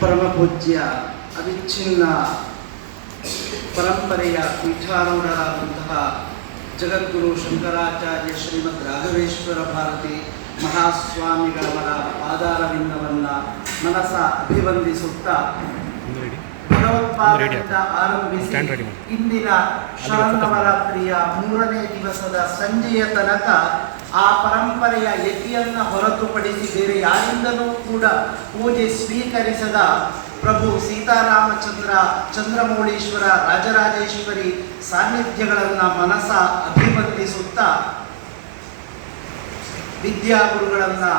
ಪರಮ ಪೂಜ್ಯ ಅವಿಚ್ಛಿನ್ನ ಪರಂಪರೆಯ ಪೀಠಾರೂಢರಾದಂತಹ ಜಗದ್ಗುರು ಶಂಕರಾಚಾರ್ಯ ಶ್ರೀಮದ್ ರಾಘವೇಶ್ವರ ಭಾರತಿ ಮಹಾಸ್ವಾಮಿಗಳವರ ಪಾದಾರವಿಂದವನ್ನು ಮನಸ ಅಭಿವಂದಿಸುತ್ತಾ ಭಗವತ್ಪಾದದಿಂದ ಆರಂಭಿಸಿ ಇಂದಿನ ಶರನ್ನವರಾತ್ರಿಯ 3ನೇ ದಿವಸದ ಸಂಜೆಯ ತನಕ ಆ ಪರಂಪರೆಯ ಯತಿಯನ್ನು ಹೊರತುಪಡಿಸಿ ಬೇರೆ ಯಾರಿಂದಲೂ ಕೂಡ ಪೂಜೆ ಸ್ವೀಕರಿಸದ ಪ್ರಭು ಸೀತಾರಾಮಚಂದ್ರ, ಚಂದ್ರಮೌಳೀಶ್ವರ, ರಾಜರಾಜೇಶ್ವರಿ ಸಾನ್ನಿಧ್ಯಗಳನ್ನು ಮನಸ ಅಭಿವಂದಿಸುತ್ತಾ ವಿದ್ಯಾಗುರುಗಳನ್ನು,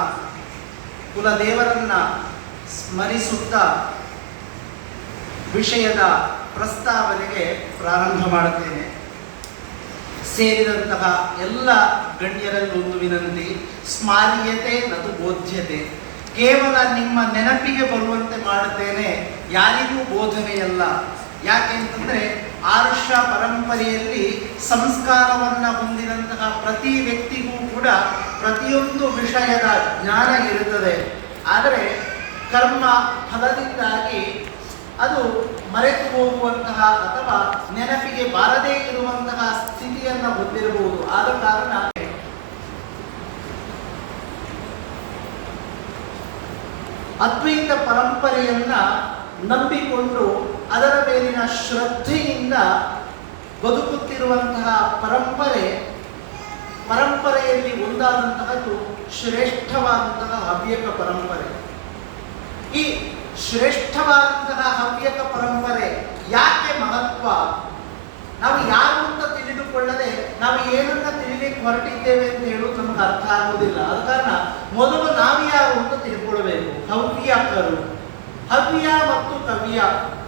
ಕುಲದೇವರನ್ನು ಸ್ಮರಿಸುತ್ತಾ ವಿಷಯದ ಪ್ರಸ್ತಾವನೆಗೆ ಪ್ರಾರಂಭ ಮಾಡುತ್ತೇನೆ. ಸೇರಿದಂತಹ ಎಲ್ಲ ಗಣ್ಯರಲ್ಲೂ ಒಂದು ವಿನಂತಿ, ಸ್ಮಾರ್ಯತೆ ನತು ಬೋಧ್ಯತೆ. ಕೇವಲ ನಿಮ್ಮ ನೆನಪಿಗೆ ಬರುವಂತೆ ಮಾಡುತ್ತೇನೆ, ಯಾರಿಗೂ ಬೋಧನೆಯಲ್ಲ. ಯಾಕೆಂತಂದರೆ ಆರ್ಷ ಪರಂಪರೆಯಲ್ಲಿ ಸಂಸ್ಕಾರವನ್ನು ಹೊಂದಿದಂತಹ ಪ್ರತಿ ವ್ಯಕ್ತಿಗೂ ಕೂಡ ಪ್ರತಿಯೊಂದು ವಿಷಯದ ಜ್ಞಾನ ಇರುತ್ತದೆ. ಆದರೆ ಕರ್ಮ ಫಲದಿಂದಾಗಿ ಅದು ಮರೆತು ಹೋಗುವಂತಹ ಅಥವಾ ನೆನಪಿಗೆ ಬಾರದೇ ಇರುವಂತಹ ಸ್ಥಿತಿಯನ್ನು ಹೊಂದಿರಬಹುದು. ಆದ ಕಾರಣ ಅದ್ವೈತ ಪರಂಪರೆಯನ್ನ ನಂಬಿಕೊಂಡು ಅದರ ಮೇಲಿನ ಶ್ರದ್ಧೆಯಿಂದ ಬದುಕುತ್ತಿರುವಂತಹ ಪರಂಪರೆಯಲ್ಲಿ ಒಂದಾದಂತಹದ್ದು ಶ್ರೇಷ್ಠವಾದಂತಹ ಹವ್ಯಕ ಪರಂಪರೆ. ಈ ಶ್ರೇಷ್ಠವಾದಂತಹ ಹವ್ಯಕ ಪರಂಪರೆ ಯಾಕೆ ಮಹತ್ವ? ನಾವು ಯಾರು ಅಂತ ತಿಳಿದುಕೊಳ್ಳದೆ ನಾವು ಏನನ್ನ ತಿಳಿಲಿಕ್ಕೆ ಹೊರಟಿದ್ದೇವೆ ಅಂತ ಹೇಳುವುದು ನಮಗೆ ಅರ್ಥ ಆಗುವುದಿಲ್ಲ. ಆದ ಕಾರಣ ಮೊದಲು ನಾವು ಯಾರು ಅಂತ ತಿಳ್ಕೊಳ್ಬೇಕು. ಹವ್ಯಕರು, ಹವ್ಯ ಮತ್ತು ಕವ್ಯ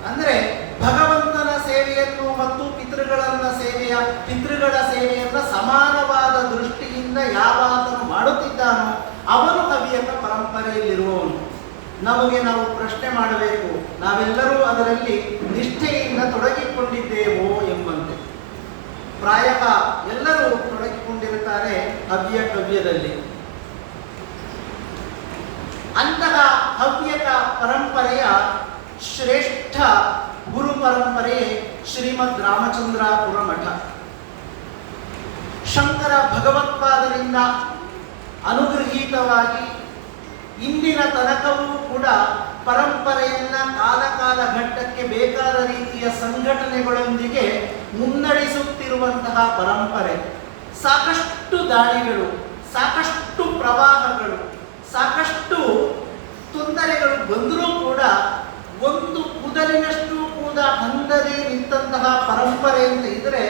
ಅಂದರೆ ಭಗವಂತನ ಸೇವೆಯನ್ನು ಮತ್ತು ಪಿತೃಗಳ ಸೇವೆಯನ್ನ ಸಮಾನವಾದ ದೃಷ್ಟಿಯಿಂದ ಯಾವಾತನು ಮಾಡುತ್ತಿದ್ದಾನೋ ಅವನು ಹವ್ಯಕ ಪರಂಪರೆಯಲ್ಲಿರುವವನು. ನಮಗೆ ನಾವು ಪ್ರಶ್ನೆ ಮಾಡಬೇಕು, ನಾವೆಲ್ಲರೂ ಅದರಲ್ಲಿ ನಿಷ್ಠೆಯಿಂದ ತೊಡಗಿಕೊಂಡಿದ್ದೇವೋ ಎಂಬಂತೆ. ಪ್ರಾಯಃ ಎಲ್ಲರೂ ತೊಡಗಿಕೊಂಡಿರುತ್ತಾರೆ ಹವ್ಯಕವ್ಯದಲ್ಲಿ. ಅಂತಹ ಹವ್ಯಕ ಪರಂಪರೆಯ ಶ್ರೇಷ್ಠ ಗುರು ಪರಂಪರೆಯೇ ಶ್ರೀಮದ್ ರಾಮಚಂದ್ರಾಪುರ ಮಠ. ಶಂಕರ ಭಗವತ್ಪಾದರಿಂದ ಅನುಗೃಹೀತವಾಗಿ ಇಂದಿನ ತನಕವೂ ಕೂಡ ಪರಂಪರೆಯನ್ನ ಕಾಲ ಘಟ್ಟಕ್ಕೆ ಬೇಕಾದ ರೀತಿಯ ಸಂಘಟನೆಗಳೊಂದಿಗೆ ಮುನ್ನಡೆಸುತ್ತಿರುವಂತಹ ಪರಂಪರೆ. ಸಾಕಷ್ಟು ದಾಳಿಗಳು, ಸಾಕಷ್ಟು ಪ್ರವಾಹಗಳು, ಸಾಕಷ್ಟು ತೊಂದರೆಗಳು ಬಂದರೂ ಕೂಡ ಒಂದು ಕೂದಲಿನಷ್ಟು ಕೂಡ ಹಂದದೆ ನಿಂತಹ ಪರಂಪರೆ ಅಂತ ಇದ್ರೆ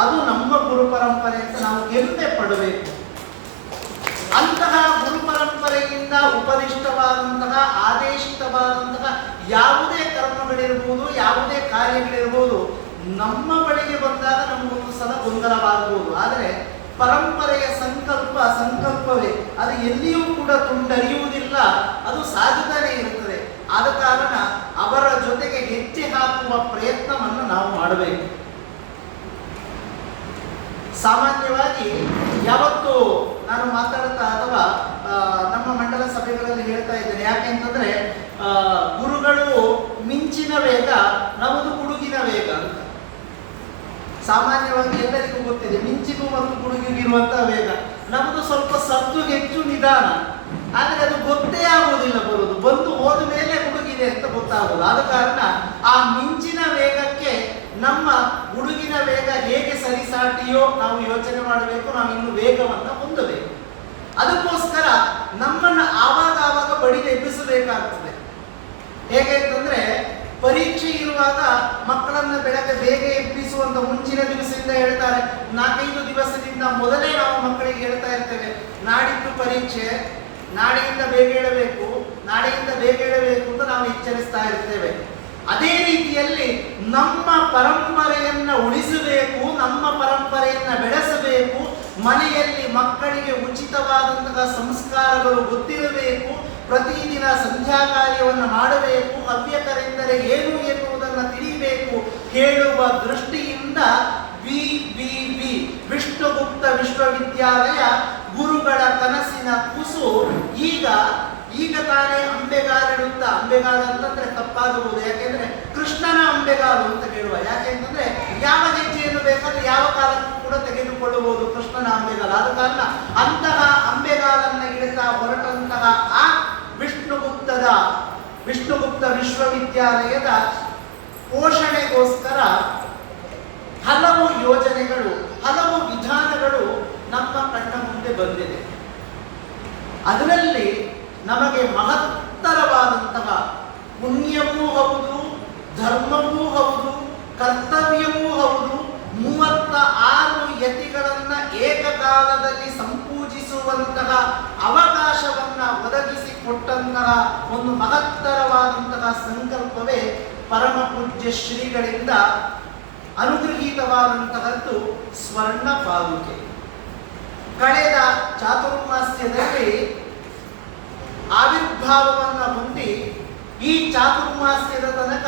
ಅದು ನಮ್ಮ ಗುರು ಪರಂಪರೆ ಅಂತ ನಾವು ಹೆಮ್ಮೆ ಪಡಬೇಕು. ಅಂತಹ ಗುರು ಪರಂಪರೆಯಿಂದ ಉಪದಿಷ್ಟವಾದಂತಹ, ಆದೇಶಿತವಾದಂತಹ ಯಾವುದೇ ಕರ್ಮಗಳಿರ್ಬೋದು, ಯಾವುದೇ ಕಾರ್ಯಗಳಿರ್ಬೋದು, ನಮ್ಮ ಬಳಿಗೆ ಬಂದಾಗ ನಮಗೊಂದು ಸಲ ಗೊಂದಲವಾಗಬಹುದು. ಆದರೆ ಪರಂಪರೆಯ ಸಂಕಲ್ಪವೇ ಅದು ಎಲ್ಲಿಯೂ ಕೂಡ ತುಂಡರಿಯುವುದಿಲ್ಲ, ಅದು ಸಾಗುತ್ತಾನೆ ಇರುತ್ತದೆ. ಆದ ಕಾರಣ ಅವರ ಜೊತೆಗೆ ಹೆಜ್ಜೆ ಹಾಕುವ ಪ್ರಯತ್ನವನ್ನು ನಾವು ಮಾಡಬೇಕು. ಸಾಮಾನ್ಯವಾಗಿ ಯಾವತ್ತು ನಾನು ಮಾತಾಡ್ತಾ ಅಥವಾ ನಮ್ಮ ಮಂಡಲ ಸಭೆಗಳಲ್ಲಿ ಹೇಳ್ತಾ ಇದ್ದೇನೆ, ಯಾಕೆಂತಂದ್ರೆ ಗುರುಗಳು ಮಿಂಚಿನ ವೇಗ, ನಮ್ಮದು ಗುಡುಗಿನ ವೇಗ ಅಂತ. ಸಾಮಾನ್ಯವಾಗಿ ಎಲ್ಲರಿಗೂ ಗೊತ್ತಿದೆ, ಮಿಂಚಿಗೂ ಮತ್ತು ಗುಡುಗಿಗಿರುವಂತಹ ವೇಗ. ನಮ್ಮದು ಸ್ವಲ್ಪ ಸದ್ದು ಹೆಚ್ಚು ನಿಧಾನ, ಆದರೆ ಅದು ಗೊತ್ತೇ ಆಗುವುದಿಲ್ಲ. ಬಂದು ಹೋದ ಮೇಲೆ ಗುಡುಗಿದೆ ಅಂತ ಗೊತ್ತಾಗುವುದು. ಆದ ಕಾರಣ ಆ ಮಿಂಚಿನ ವೇಗಕ್ಕೆ ನಮ್ಮ ಗುಡುಗಿನ ವೇಗ ಹೇಗೆ ಸರಿಸಾಟಿಯೋ ನಾವು ಯೋಚನೆ ಮಾಡಬೇಕು. ನಾವು ಇನ್ನು ವೇಗವನ್ನು ಹೊಂದಬೇಕು. ಅದಕ್ಕೋಸ್ಕರ ನಮ್ಮನ್ನು ಆವಾಗ ಬಡಿಗೆ ಎಬ್ಬಿಸಬೇಕಾಗ್ತದೆ. ಹೇಗೆ ಅಂತಂದ್ರೆ ಪರೀಕ್ಷೆ ಇರುವಾಗ ಮಕ್ಕಳನ್ನ ಬೆಳಗ್ಗೆ ಬೇಗ ಎಬ್ಬಿಸುವಂತ ಮುಂಚಿನ ದಿವಸದಿಂದ ಹೇಳ್ತಾರೆ. 4-5 ದಿವಸದಿಂದ ಮೊದಲೇ ನಾವು ಮಕ್ಕಳಿಗೆ ಹೇಳ್ತಾ ಇರ್ತೇವೆ, ನಾಡಿದ್ದು ಪರೀಕ್ಷೆ, ನಾಳೆಯಿಂದ ಬೇಗ ಹೇಳಬೇಕು ಅಂತ ನಾವು ಎಚ್ಚರಿಸ್ತಾ ಇರ್ತೇವೆ. ಅದೇ ರೀತಿಯಲ್ಲಿ ನಮ್ಮ ಪರಂಪರೆಯನ್ನ ಉಳಿಸಬೇಕು, ನಮ್ಮ ಪರಂಪರೆಯನ್ನ ಬೆಳೆಸಬೇಕು. ಮನೆಯಲ್ಲಿ ಮಕ್ಕಳಿಗೆ ಉಚಿತವಾದಂತಹ ಸಂಸ್ಕಾರಗಳು ಗೊತ್ತಿರಬೇಕು. ಪ್ರತಿದಿನ ಸಂಧ್ಯಾ ಕಾರ್ಯವನ್ನು ಮಾಡಬೇಕು. ಹವ್ಯಕರೆಂದರೆ ಏನು ಎನ್ನುವುದನ್ನು ತಿಳಿಯಬೇಕು ಹೇಳುವ ದೃಷ್ಟಿಯಿಂದ ವಿಶ್ವಗುಪ್ತ ವಿಶ್ವವಿದ್ಯಾಲಯ ಕೂಸು ಈಗ ಈಗ ತಾನೇ ಅಂಬೆಗಾಲಿಡುತ್ತಾ, ಅಂಬೆಗಾಲು ಅಂತಂದ್ರೆ ತಪ್ಪಾಗಬಹುದು, ಯಾಕೆಂದ್ರೆ ಕೃಷ್ಣನ ಅಂಬೆಗಾಲು ಅಂತ ಹೇಳುವ, ಯಾಕೆ ಅಂತಂದ್ರೆ ಯಾವ ಹೆಜ್ಜೆಯನ್ನು ಬೇಕಾದ್ರೆ ಯಾವ ಕಾಲಕ್ಕೂ ಕೂಡ ತೆಗೆದುಕೊಳ್ಳಬಹುದು ಕೃಷ್ಣನ ಅಂಬೆಗಾಲು. ಆದ ಕಾರಣ ಅಂತಹ ಅಂಬೆಗಾಲನ್ನ ಇಡುತ್ತಾ ಹೊರಟಂತಹ ಆ ವಿಷ್ಣುಗುಪ್ತ ವಿಶ್ವವಿದ್ಯಾಲಯದ ಪೋಷಣೆಗೋಸ್ಕರ ಹಲವು ಯೋಜನೆಗಳು, ಹಲವು ವಿಧಾನಗಳು ನಮ್ಮ ಕಣ್ಣ ಮುಂದೆ ಬಂದಿದೆ. ಅದರಲ್ಲಿ ನಮಗೆ ಮಹತ್ತರವಾದಂತಹ ಪುಣ್ಯವೂ ಹೌದು, ಧರ್ಮವೂ ಹೌದು, ಕರ್ತವ್ಯವೂ ಹೌದು, 36 ಯತಿಗಳನ್ನ ಏಕಕಾಲದಲ್ಲಿ ಸಂಪೂಜಿಸುವಂತಹ ಅವಕಾಶವನ್ನ ಒದಗಿಸಿಕೊಟ್ಟಂತಹ ಒಂದು ಮಹತ್ತರವಾದಂತಹ ಸಂಕಲ್ಪವೇ ಪರಮ ಪೂಜ್ಯ ಶ್ರೀಗಳಿಂದ ಅನುಗೃಹೀತವಾದಂತಹದ್ದು ಸ್ವರ್ಣ ಪಾದುಕೆ. ಕಳೆದ ಚಾತುರ್ಮಾಸ್ಯದಲ್ಲಿ ಆವಿರ್ಭಾವವನ್ನು ಹೊಂದಿ ಈ ಚಾತುರ್ಮಾಸ್ಯದ ತನಕ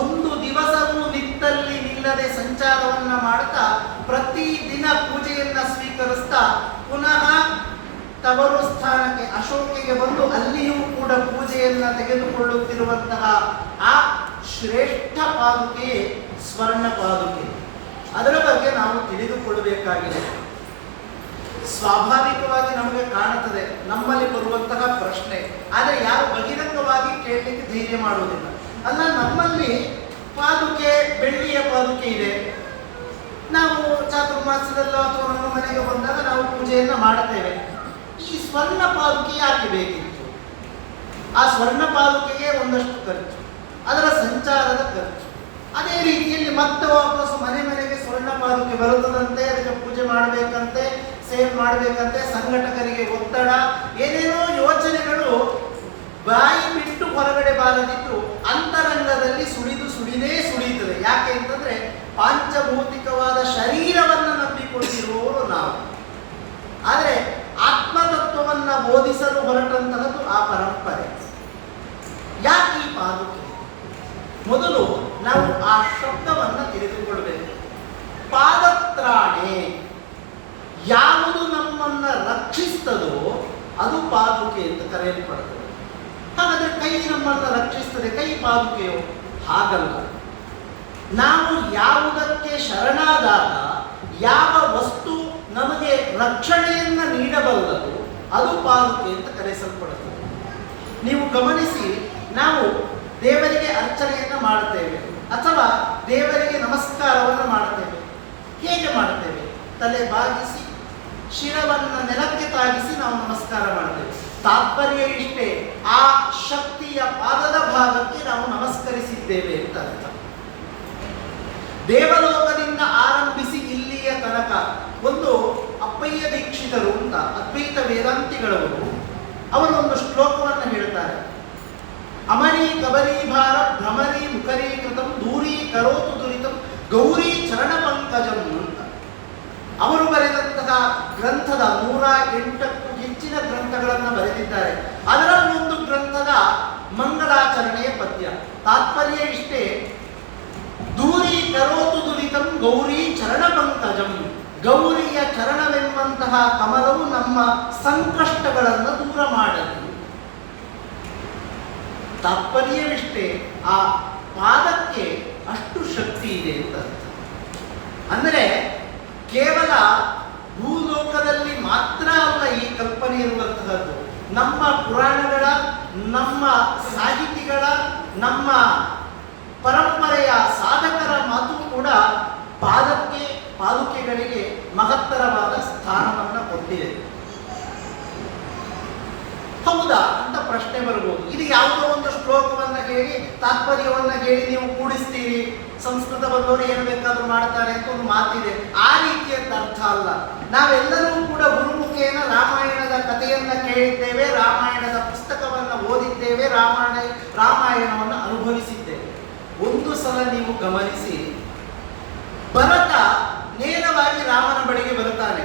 ಒಂದು ದಿವಸವೂ ನಿತ್ತಲ್ಲಿ ನಿಲ್ಲದೆ ಸಂಚಾರವನ್ನ ಮಾಡುತ್ತಾ ಪ್ರತಿದಿನ ಪೂಜೆಯನ್ನ ಸ್ವೀಕರಿಸ್ತಾ ಪುನಃ ತವರು ಸ್ಥಾನಕ್ಕೆ ಅಶೋಕಿಗೆ ಬಂದು ಅಲ್ಲಿಯೂ ಕೂಡ ಪೂಜೆಯನ್ನ ತೆಗೆದುಕೊಳ್ಳುತ್ತಿರುವಂತಹ ಆ ಶ್ರೇಷ್ಠ ಪಾದುಕೆ ಸ್ವರ್ಣ ಪಾದುಕೆ. ಅದರ ಬಗ್ಗೆ ನಾವು ತಿಳಿದುಕೊಳ್ಳಬೇಕಾಗಿದೆ. ಸ್ವಾಭಾವಿಕವಾಗಿ ನಮಗೆ ಕಾಣುತ್ತದೆ ನಮ್ಮಲ್ಲಿ ಬರುವಂತಹ ಪ್ರಶ್ನೆ, ಆದರೆ ಯಾರು ಬಹಿರಂಗವಾಗಿ ಕೇಳಲಿಕ್ಕೆ ಧೈರ್ಯ ಮಾಡುವುದಿಲ್ಲ. ಅಲ್ಲ, ನಮ್ಮಲ್ಲಿ ಪಾದುಕೆ, ಬೆಳ್ಳಿಯ ಪಾದುಕೆ ಇದೆ, ನಾವು ಚಾತುರ್ಮಾಸದಲ್ಲೋ ಅಥವಾ ನಮ್ಮ ಮನೆಗೆ ಬಂದಾಗ ನಾವು ಪೂಜೆಯನ್ನ ಮಾಡುತ್ತೇವೆ. ಈ ಸ್ವರ್ಣ ಪಾದುಕೆ ಯಾಕೆ ಬೇಕಿತ್ತು? ಆ ಸ್ವರ್ಣ ಪಾದುಕೆಗೆ ಒಂದಷ್ಟು ಖರ್ಚು, ಅದರ ಸಂಚಾರದ ಖರ್ಚು. ಅದೇ ರೀತಿಯಲ್ಲಿ ಮತ್ತೆ ವಾಪಸ್ ಮನೆಗೆ ಸ್ವರ್ಣ ಪಾದುಕೆ ಬರುತ್ತದಂತೆ, ಅದಕ್ಕೆ ಪೂಜೆ ಮಾಡಬೇಕಂತೆ, ಸೇವ್ ಮಾಡಬೇಕಂತೆ, ಸಂಘಟಕರಿಗೆ ಒತ್ತಡ, ಏನೇನೋ ಯೋಚನೆಗಳು ಬಾಯಿ ಬಿಟ್ಟು ಹೊರಗಡೆ ಬಾರದಿದ್ದು ಅಂತರಂಗದಲ್ಲಿ ಸುಳಿದೇ ಸುಳಿಯುತ್ತದೆ. ಯಾಕೆ ಅಂತಂದ್ರೆ ಪಾಂಚಭೌತಿಕವಾದ ಶರೀರವನ್ನು ನಂಬಿಕೊಂಡಿರುವವರು ನಾವು. ಆದರೆ ಆತ್ಮತತ್ವವನ್ನ ಬೋಧಿಸಲು ಹೊರಟಂತಹದ್ದು ಆ ಪರಂಪರೆ. ಯಾಕೆ ಈ ಪಾದುಕೆ? ಮೊದಲು ನಾವು ಆ ಶಬ್ದವನ್ನು ತಿಳಿದುಕೊಳ್ಳಬೇಕು. ಪಾದತ್ರಾಣೆ, ಯಾವುದು ನಮ್ಮನ್ನ ರಕ್ಷಿಸ್ತದೋ ಅದು ಪಾದುಕೆ ಅಂತ ಕರೆಯಲ್ಪಡುತ್ತದೆ. ಹಾಗಾದ್ರೆ ಕೈ ನಮ್ಮನ್ನ ರಕ್ಷಿಸ್ತದೆ, ಕೈ ಪಾದುಕೆಯೋ? ಹಾಗಲ್ಲ. ನಾವು ಯಾವುದಕ್ಕೆ ಶರಣಾದಾಗ ಯಾವ ವಸ್ತು ನಮಗೆ ರಕ್ಷಣೆಯನ್ನ ನೀಡಬಲ್ಲದು ಅದು ಪಾದುಕೆ ಅಂತ ಕರೆಸಲ್ಪಡುತ್ತದೆ. ನೀವು ಗಮನಿಸಿ, ನಾವು ದೇವರಿಗೆ ಅರ್ಚನೆಯನ್ನ ಮಾಡುತ್ತೇವೆ ಅಥವಾ ದೇವರಿಗೆ ನಮಸ್ಕಾರವನ್ನು ಮಾಡುತ್ತೇವೆ. ಹೇಗೆ ಮಾಡುತ್ತೇವೆ? ತಲೆ ಬಾಗಿಸಿ ಶಿರವನ್ನು ನೆಲಕ್ಕೆ ತಾಗಿಸಿ ನಾವು ನಮಸ್ಕಾರ ಮಾಡ್ತೇವೆ. ತಾತ್ಪರ್ಯ ಇಷ್ಟೇ, ಆ ಶಕ್ತಿಯ ಪಾದದ ಭಾಗಕ್ಕೆ ನಾವು ನಮಸ್ಕರಿಸಿದ್ದೇವೆ ಅಂತ ಅರ್ಥ. ದೇವಲೋಕದಿಂದ ಆರಂಭಿಸಿ ಇಲ್ಲಿಯ ತನಕ ಒಂದು ಅಪ್ಪಯ್ಯ ದೀಕ್ಷಿತರು ಅಂತ ಅದ್ವೈತ ವೇದಾಂತಿಗಳವರು ಅವರು ಒಂದು ಶ್ಲೋಕವನ್ನು ಹೇಳ್ತಾರೆ. ಅಮರಿ ಕಬರೀಭಾರ ಭ್ರಮರಿ ಮುಖರೀಕೃತಂ ದೂರೀ ಕರೋತು ದುರಿತಂ ಗೌರಿ ಚರಣ ಪಂಕಜಂ ಅಂತ. ಅವರು ಬರೆದಂತಹ ಗ್ರಂಥದ 108ಕ್ಕೂ ಹೆಚ್ಚಿನ ಗ್ರಂಥಗಳನ್ನು ಬರೆದಿದ್ದಾರೆ. ಅದರಲ್ಲೊಂದು ಗ್ರಂಥದ ಮಂಗಳಾಚರಣೆಯ ಪದ್ಯ. ತಾತ್ಪರ್ಯ ಇಷ್ಟೇ, ದೂರೀ ಕರೋತು ದುರಿತಂ ಗೌರಿ ಚರಣ ಪಂಕಜಂ. ಗೌರಿಯ ಚರಣವೆಂಬಂತಹ ಕಮಲವು ನಮ್ಮ ಸಂಕಷ್ಟಗಳನ್ನು ದೂರ ಮಾಡಲಿ. ತಾತ್ಪರ್ಯವಿಷ್ಟೇ, ಆ ಪಾದಕ್ಕೆ ಅಷ್ಟು ಶಕ್ತಿ ಇದೆ ಅಂತ ಅರ್ಥ. ಅಂದರೆ ಕೇವಲ ಭೂಲೋಕದಲ್ಲಿ ಮಾತ್ರ ಅಲ್ಲ ಈ ಕಲ್ಪನೆ ಇರುವಂತಹದ್ದು. ನಮ್ಮ ಪುರಾಣಗಳ, ನಮ್ಮ ಸಾಹಿತಿಗಳ, ನಮ್ಮ ಪರಂಪರೆಯ ಸಾಧಕರ ಮಾತು ಕೂಡ ಪಾದುಕೆಗಳಿಗೆ ಮಹತ್ತರವಾದ ಸ್ಥಾನವನ್ನು ಕೊಟ್ಟಿದೆ. ಹೌದಾ ಅಂತ ಪ್ರಶ್ನೆ ಬರ್ಬೋದು. ಇದು ಯಾವುದೋ ಒಂದು ಶ್ಲೋಕವನ್ನ ಹೇಳಿ, ತಾತ್ಪರ್ಯವನ್ನ ಹೇಳಿ ನೀವು ಕೂಡಿಸ್ತೀರಿ, ಸಂಸ್ಕೃತ ಬಂದವರು ಏನು ಬೇಕಾದ್ರೂ ಮಾಡ್ತಾರೆ ಅಂತ ಒಂದು ಮಾತಿದೆ. ಆ ರೀತಿಯಂತ ಅರ್ಥ ಅಲ್ಲ. ನಾವೆಲ್ಲರೂ ಕೂಡ ಗುರುಮುಖೇನ ರಾಮಾಯಣದ ಕಥೆಯನ್ನ ಕೇಳಿದ್ದೇವೆ, ರಾಮಾಯಣದ ಪುಸ್ತಕವನ್ನ ಓದಿದ್ದೇವೆ, ರಾಮಾಯಣವನ್ನು ಅನುಭವಿಸಿದ್ದೇವೆ. ಒಂದು ಸಲ ನೀವು ಗಮನಿಸಿ, ಭರತ ನೇರವಾಗಿ ರಾಮನ ಬಳಿಗೆ ಬರುತ್ತಾನೆ.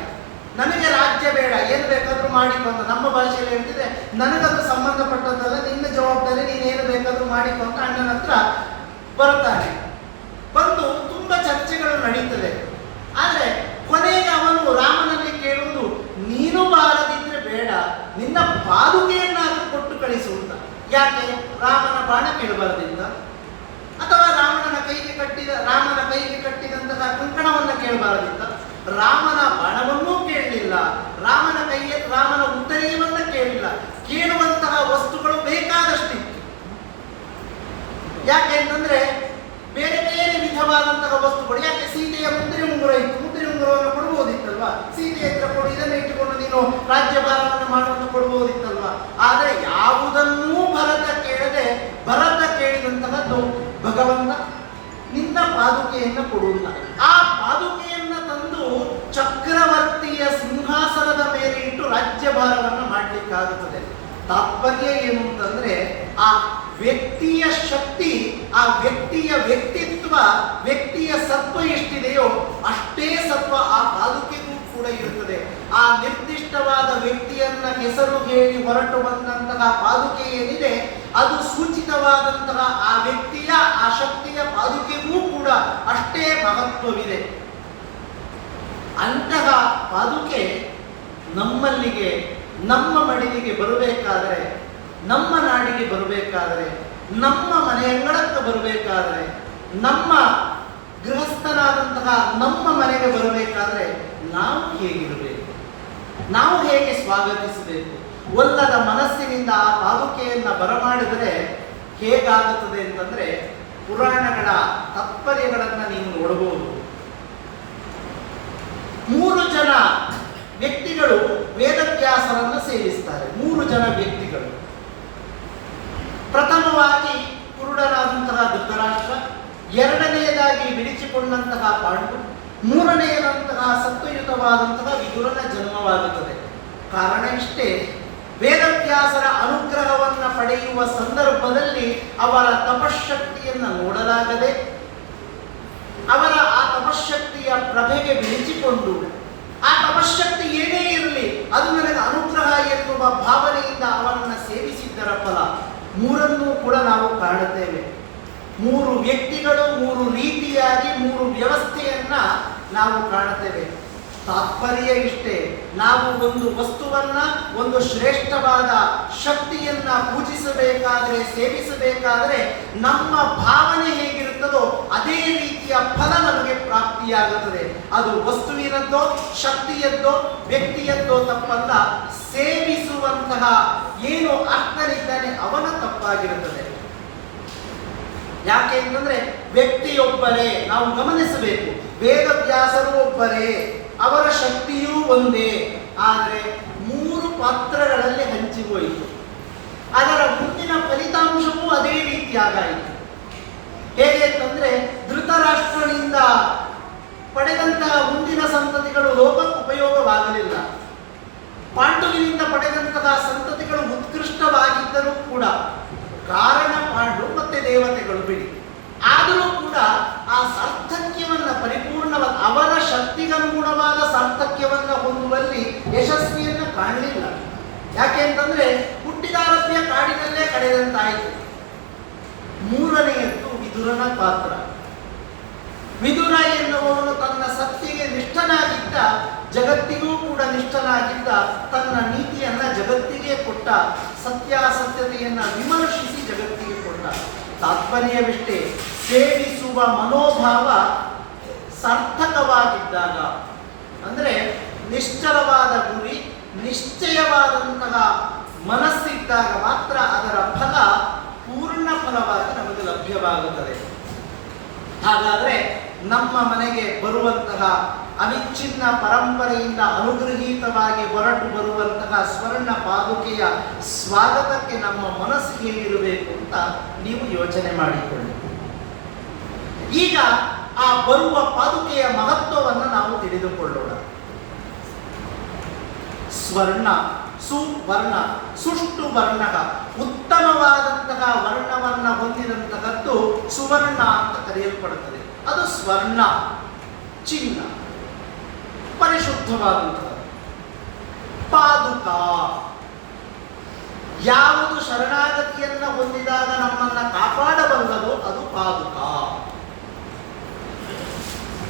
ನನಗೆ ರಾಜ್ಯ ಬೇಡ, ಏನು ಬೇಕಾದ್ರೂ ಮಾಡಿಕೊಂಡು, ನಮ್ಮ ಭಾಷೆಯಲ್ಲಿ ಹೇಳ್ತಿದ್ರೆ ನನಗದು ಸಂಬಂಧಪಟ್ಟದ್ದಲ್ಲ, ನಿನ್ನ ಜವಾಬ್ದಾರಿ, ನೀನೇನು ಬೇಕಾದ್ರೂ ಮಾಡಿಕೊಂಡು ಅಣ್ಣನ ಹತ್ರ ಬರ್ತಾನೆ. ಬಂದು ತುಂಬಾ ಚರ್ಚೆಗಳು ನಡೀತದೆ. ಆದರೆ ಕೊನೆಗೆ ಅವನು ರಾಮನಲ್ಲಿ ಕೇಳುವುದು, ನೀನು ಬಾರದಿದ್ರೆ ಬೇಡ, ನಿನ್ನ ಪಾದುಕೆಯನ್ನಾದರೂ ಕೊಟ್ಟು ಕಳಿಸುವುದ. ಯಾಕೆ? ರಾಮನ ಬಾಣ ಕೇಳಬಾರದಿಲ್ಲ, ಅಥವಾ ರಾಮನ ಕೈಗೆ ಕಟ್ಟಿದಂತಹ ಕಂಕಣವನ್ನು ಕೇಳಬಾರದಿಲ್ಲ. ರಾಮನ ಬಾಣವನ್ನೂ ಕೇಳಲಿಲ್ಲ, ರಾಮನ ಉತ್ತರೀಯವನ್ನ ಕೇಳಿಲ್ಲ. ಕೇಳುವಂತಹ ವಸ್ತುಗಳು ಬೇಕಾದಷ್ಟಿತ್ತು. ಯಾಕೆ ಅಂತಂದ್ರೆ ಬೇರೆ ಬೇರೆ ವಿಧವಾದಂತಹ ವಸ್ತುಗಳು. ಯಾಕೆ? ಸೀತೆಯ ಮುದ್ರೆ ಉಂಗುರ ಇತ್ತು, ಮುದ್ರೆ ಉಂಗುರವನ್ನು ಕೊಡಬಹುದಿತ್ತಲ್ವಾ? ಸೀತೆಯ ಹತ್ರ ಕೊಡು, ಇದನ್ನು ಇಟ್ಟುಕೊಂಡು ನೀನು ರಾಜ್ಯಭಾರವನ್ನು ಮಾಡುವಂತ ಕೊಡಬಹುದಿತ್ತಲ್ವಾ? ಆದರೆ ಯಾವುದನ್ನೂ ಭರತ ಕೇಳಿದಂತಹದ್ದು ಭಗವಂತ ನಿನ್ನ ಪಾದುಕೆಯನ್ನು ಕೊಡುವುದಿಲ್ಲ. ಆ ಪಾದುಕೆಯನ್ನು ತಂದು ಚಕ್ರವರ್ತಿಯ ಸಿಂಹಾಸನದ ಮೇಲೆ ಇಟ್ಟು ರಾಜ್ಯಭಾರವನ್ನು ಮಾಡಲಿಕ್ಕಾಗುತ್ತದೆ. ತಾತ್ಪರ್ಯ ಏನು ಅಂತಂದ್ರೆ, ಆ ವ್ಯಕ್ತಿಯ ಶಕ್ತಿ, ಆ ವ್ಯಕ್ತಿಯ ವ್ಯಕ್ತಿತ್ವ, ವ್ಯಕ್ತಿಯ ಸತ್ವ ಎಷ್ಟಿದೆಯೋ ಅಷ್ಟೇ ಸತ್ವ ಆ ಪಾದುಕೆಗೂ ಕೂಡ ಇರುತ್ತದೆ. ಆ ನಿರ್ದಿಷ್ಟವಾದ ವ್ಯಕ್ತಿಯನ್ನ ಹೆಸರು ಹೇಳಿ ಹೊರಟು ಬಂದಂತಹ ಪಾದುಕೆ ಏನಿದೆ, ಅದು ಸೂಚಿತವಾದಂತಹ ಆ ವ್ಯಕ್ತಿಯ, ಆ ಶಕ್ತಿಯ ಪಾದುಕೆಗೂ ಕೂಡ ಅಷ್ಟೇ ಮಹತ್ವವಿದೆ. ಅಂತಹ ಪಾದುಕೆ ನಮ್ಮಲ್ಲಿಗೆ, ನಮ್ಮ ಮಡಿಲಿಗೆ ಬರಬೇಕಾದರೆ, ನಮ್ಮ ನಾಡಿಗೆ ಬರಬೇಕಾದರೆ, ನಮ್ಮ ಮನೆಯಂಗಳಕ್ಕೆ ಬರಬೇಕಾದರೆ, ನಮ್ಮ ಗೃಹಸ್ಥನಾದಂತಹ ನಮ್ಮ ಮನೆಗೆ ಬರಬೇಕಾದ್ರೆ ನಾವು ಹೇಗಿರಬೇಕು, ನಾವು ಹೇಗೆ ಸ್ವಾಗತಿಸಬೇಕು? ಒಲ್ಲದ ಮನಸ್ಸಿನಿಂದ ಆ ಪಾದುಕೆಯನ್ನು ಬರಮಾಡಿದರೆ ಹೇಗಾಗುತ್ತದೆ ಅಂತಂದ್ರೆ, ಪುರಾಣಗಳ ತಾತ್ಪರ್ಯಗಳನ್ನು ನೀವು ನೋಡಬಹುದು. 3 ಜನ ವ್ಯಕ್ತಿಗಳು ವೇದವ್ಯಾಸರನ್ನು ಸೇವಿಸ್ತಾರೆ. 3 ಜನ ವ್ಯಕ್ತಿಗಳು. ಪ್ರಥಮವಾಗಿ ಕುರುಡನಾದಂತಹ ಧೃತರಾಷ್ಟ್ರ, ಎರಡನೆಯದಾಗಿ ಬಿಡಿಸಿಕೊಂಡಂತಹ ಪಾಂಡು, ಮೂರನೆಯದಂತಹ ಸತ್ವಯುತವಾದಂತಹ ವಿದುರನ ಜನ್ಮವಾಗುತ್ತದೆ. ಕಾರಣ ಇಷ್ಟೇ, ವೇದವ್ಯಾಸರ ಅನುಗ್ರಹವನ್ನು ಪಡೆಯುವ ಸಂದರ್ಭದಲ್ಲಿ ಅವರ ತಪಶಕ್ತಿಯನ್ನು ನೋಡಲಾಗದೆ, ಅವರ ಆ ತಪಶಕ್ತಿಯ ಪ್ರಭೆಗೆ ಬಿಡಿಸಿಕೊಂಡು, ಆ ತಪಶಕ್ತಿ ಏನೇ ಇರಲಿ ಅದು ನನಗೆ ಅನುಗ್ರಹ ಎನ್ನುವ ಭಾವನೆಯಿಂದ ಅವನನ್ನು ಸೇವಿಸಿದ್ದರ ಫಲ. 3 ಕೂಡ ನಾವು ಕಾಣುತ್ತೇವೆ. 3 ವ್ಯಕ್ತಿಗಳು, 3 ರೀತಿಯಾಗಿ 3 ವ್ಯವಸ್ಥೆಯನ್ನ ನಾವು ಕಾಣುತ್ತೇವೆ. ತಾತ್ಪರ್ಯ ಇಷ್ಟೇ, ನಾವು ಒಂದು ವಸ್ತುವನ್ನ, ಒಂದು ಶ್ರೇಷ್ಠವಾದ ಶಕ್ತಿಯನ್ನ ಪೂಜಿಸಬೇಕಾದ್ರೆ, ಸೇವಿಸಬೇಕಾದ್ರೆ ನಮ್ಮ ಭಾವನೆ ಹೇಗಿರುತ್ತದೋ ಅದೇ ರೀತಿಯ ಫಲ ನಮಗೆ ಪ್ರಾಪ್ತಿಯಾಗುತ್ತದೆ. ಅದು ವಸ್ತುವಿನದ್ದೋ, ಶಕ್ತಿಯದ್ದೋ, ವ್ಯಕ್ತಿಯದ್ದೋ ತಪ್ಪಲ್ಲ. ಸೇವಿಸುವಂತಹ ಏನು ಅರ್ಥನಿದ್ದಾನೆ ಅವನ ತಪ್ಪಾಗಿರುತ್ತದೆ. ಯಾಕೆ ಅಂತಂದ್ರೆ ವ್ಯಕ್ತಿಯೊಬ್ಬರೇ, ನಾವು ಗಮನಿಸಬೇಕು. ವೇದವ್ಯಾಸರು ಒಬ್ಬರೇ, ಅವರ ಶಕ್ತಿಯೂ ಒಂದೇ, ಆದರೆ 3 ಪಾತ್ರಗಳಲ್ಲಿ ಹಂಚಿಹೋಯಿತು. ಅದರ ಮುಂದಿನ ಫಲಿತಾಂಶವೂ ಅದೇ ರೀತಿಯಾಗಾಯಿತು. ಹೇಗೆ ಅಂತಂದ್ರೆ, ಧೃತರಾಷ್ಟ್ರನಿಂದ ಪಡೆದಂತಹ ಮುಂದಿನ ಸಂತತಿಗಳು ಲೋಕಕ್ಕೆ ಉಪಯೋಗವಾಗಲಿಲ್ಲ. ಪಾಂಡುವಿನಿಂದ ಪಡೆದಂತಹ ಸಂತತಿಗಳು ಉತ್ಕೃಷ್ಟವಾಗಿದ್ದರೂ ಕೂಡ, ಕಾರಣ ಪಾಂಡು ಮತ್ತೆ ದೇವತೆಗಳು ಬಿಡಿ, ಆದರೂ ಕೂಡ ಆ ಸಾರ್ಥಕ್ಯವನ್ನ ಪರಿಪೂರ್ಣವಾದ, ಅವರ ಶಕ್ತಿಗನುಗುಣವಾದ ಸಾರ್ಥಕ್ಯವನ್ನ ಹೊಂದುವಲ್ಲಿ ಯಶಸ್ವಿಯನ್ನು ಕಾಣಲಿಲ್ಲ. ಯಾಕೆ ಅಂತಂದ್ರೆ ಹುಟ್ಟಿದಾರಭ್ಯ ಕಾಡಿನಲ್ಲೇ ಕಳೆದಂತಾಯಿತು. ಮೂರನೆಯದ್ದು ವಿದುರನ ಪಾತ್ರ. ವಿದುರ ಎನ್ನುವವನು ತನ್ನ ಸತ್ಯಗೆ ನಿಷ್ಠನಾಗಿದ್ದ, ಜಗತ್ತಿಗೂ ಕೂಡ ನಿಷ್ಠನಾಗಿದ್ದ, ತನ್ನ ನೀತಿಯನ್ನ ಜಗತ್ತಿಗೆ ಕೊಟ್ಟ, ಸತ್ಯಾಸತ್ಯತೆಯನ್ನ ವಿಮರ್ಶಿಸಿ ಜಗತ್ತಿಗೆ ಕೊಟ್ಟ. ತಾತ್ಪರ್ಯವಿಷ್ಟೇ, ಸೇವಿಸುವ ಮನೋಭಾವ ಸಾರ್ಥಕವಾಗಿದ್ದಾಗ, ಅಂದರೆ ನಿಶ್ಚಲವಾದ ಗುರಿ, ನಿಶ್ಚಯವಾದಂತಹ ಮನಸ್ಸಿದ್ದಾಗ ಮಾತ್ರ ಅದರ ಫಲ ಪೂರ್ಣ ಫಲವಾಗಿ ನಮಗೆ ಲಭ್ಯವಾಗುತ್ತದೆ. ಹಾಗಾದರೆ ನಮ್ಮ ಮನೆಗೆ ಬರುವಂತಹ ಅವಿಚ್ಛಿನ್ನ ಪರಂಪರೆಯಿಂದ ಅನುಗ್ರಹೀತವಾಗಿ ಹೊರಟು ಬರುವಂತಹ ಸ್ವರ್ಣ ಪಾದುಕೆಯ ಸ್ವಾಗತಕ್ಕೆ ನಮ್ಮ ಮನಸ್ಸು ಹೇಗಿರಬೇಕು ಅಂತ ನೀವು ಯೋಚನೆ ಮಾಡಿಕೊಳ್ಳಿ. ಈಗ ಆ ಬರುವ ಪಾದುಕೆಯ ಮಹತ್ವವನ್ನು ನಾವು ತಿಳಿದುಕೊಳ್ಳೋಣ. ಸ್ವರ್ಣ, ಸುವರ್ಣ, ಸುಷ್ಟು ವರ್ಣ, ಉತ್ತಮವಾದಂತಹ ವರ್ಣವನ್ನು ಹೊಂದಿದಂತಹದ್ದು ಸುವರ್ಣ ಅಂತ ಕರೆಯಲ್ಪಡುತ್ತದೆ. ಅದು ಸ್ವರ್ಣ, ಚಿನ್ನ, ಪರಿಶುದ್ಧವಾದಂತಹ. ಪಾದುಕ, ಯಾವುದು ಶರಣಾಗತಿಯನ್ನ ಹೊಂದಿದಾಗ ನಮ್ಮನ್ನ ಕಾಪಾಡಬಲ್ಲದೋ ಅದು ಪಾದುಕ.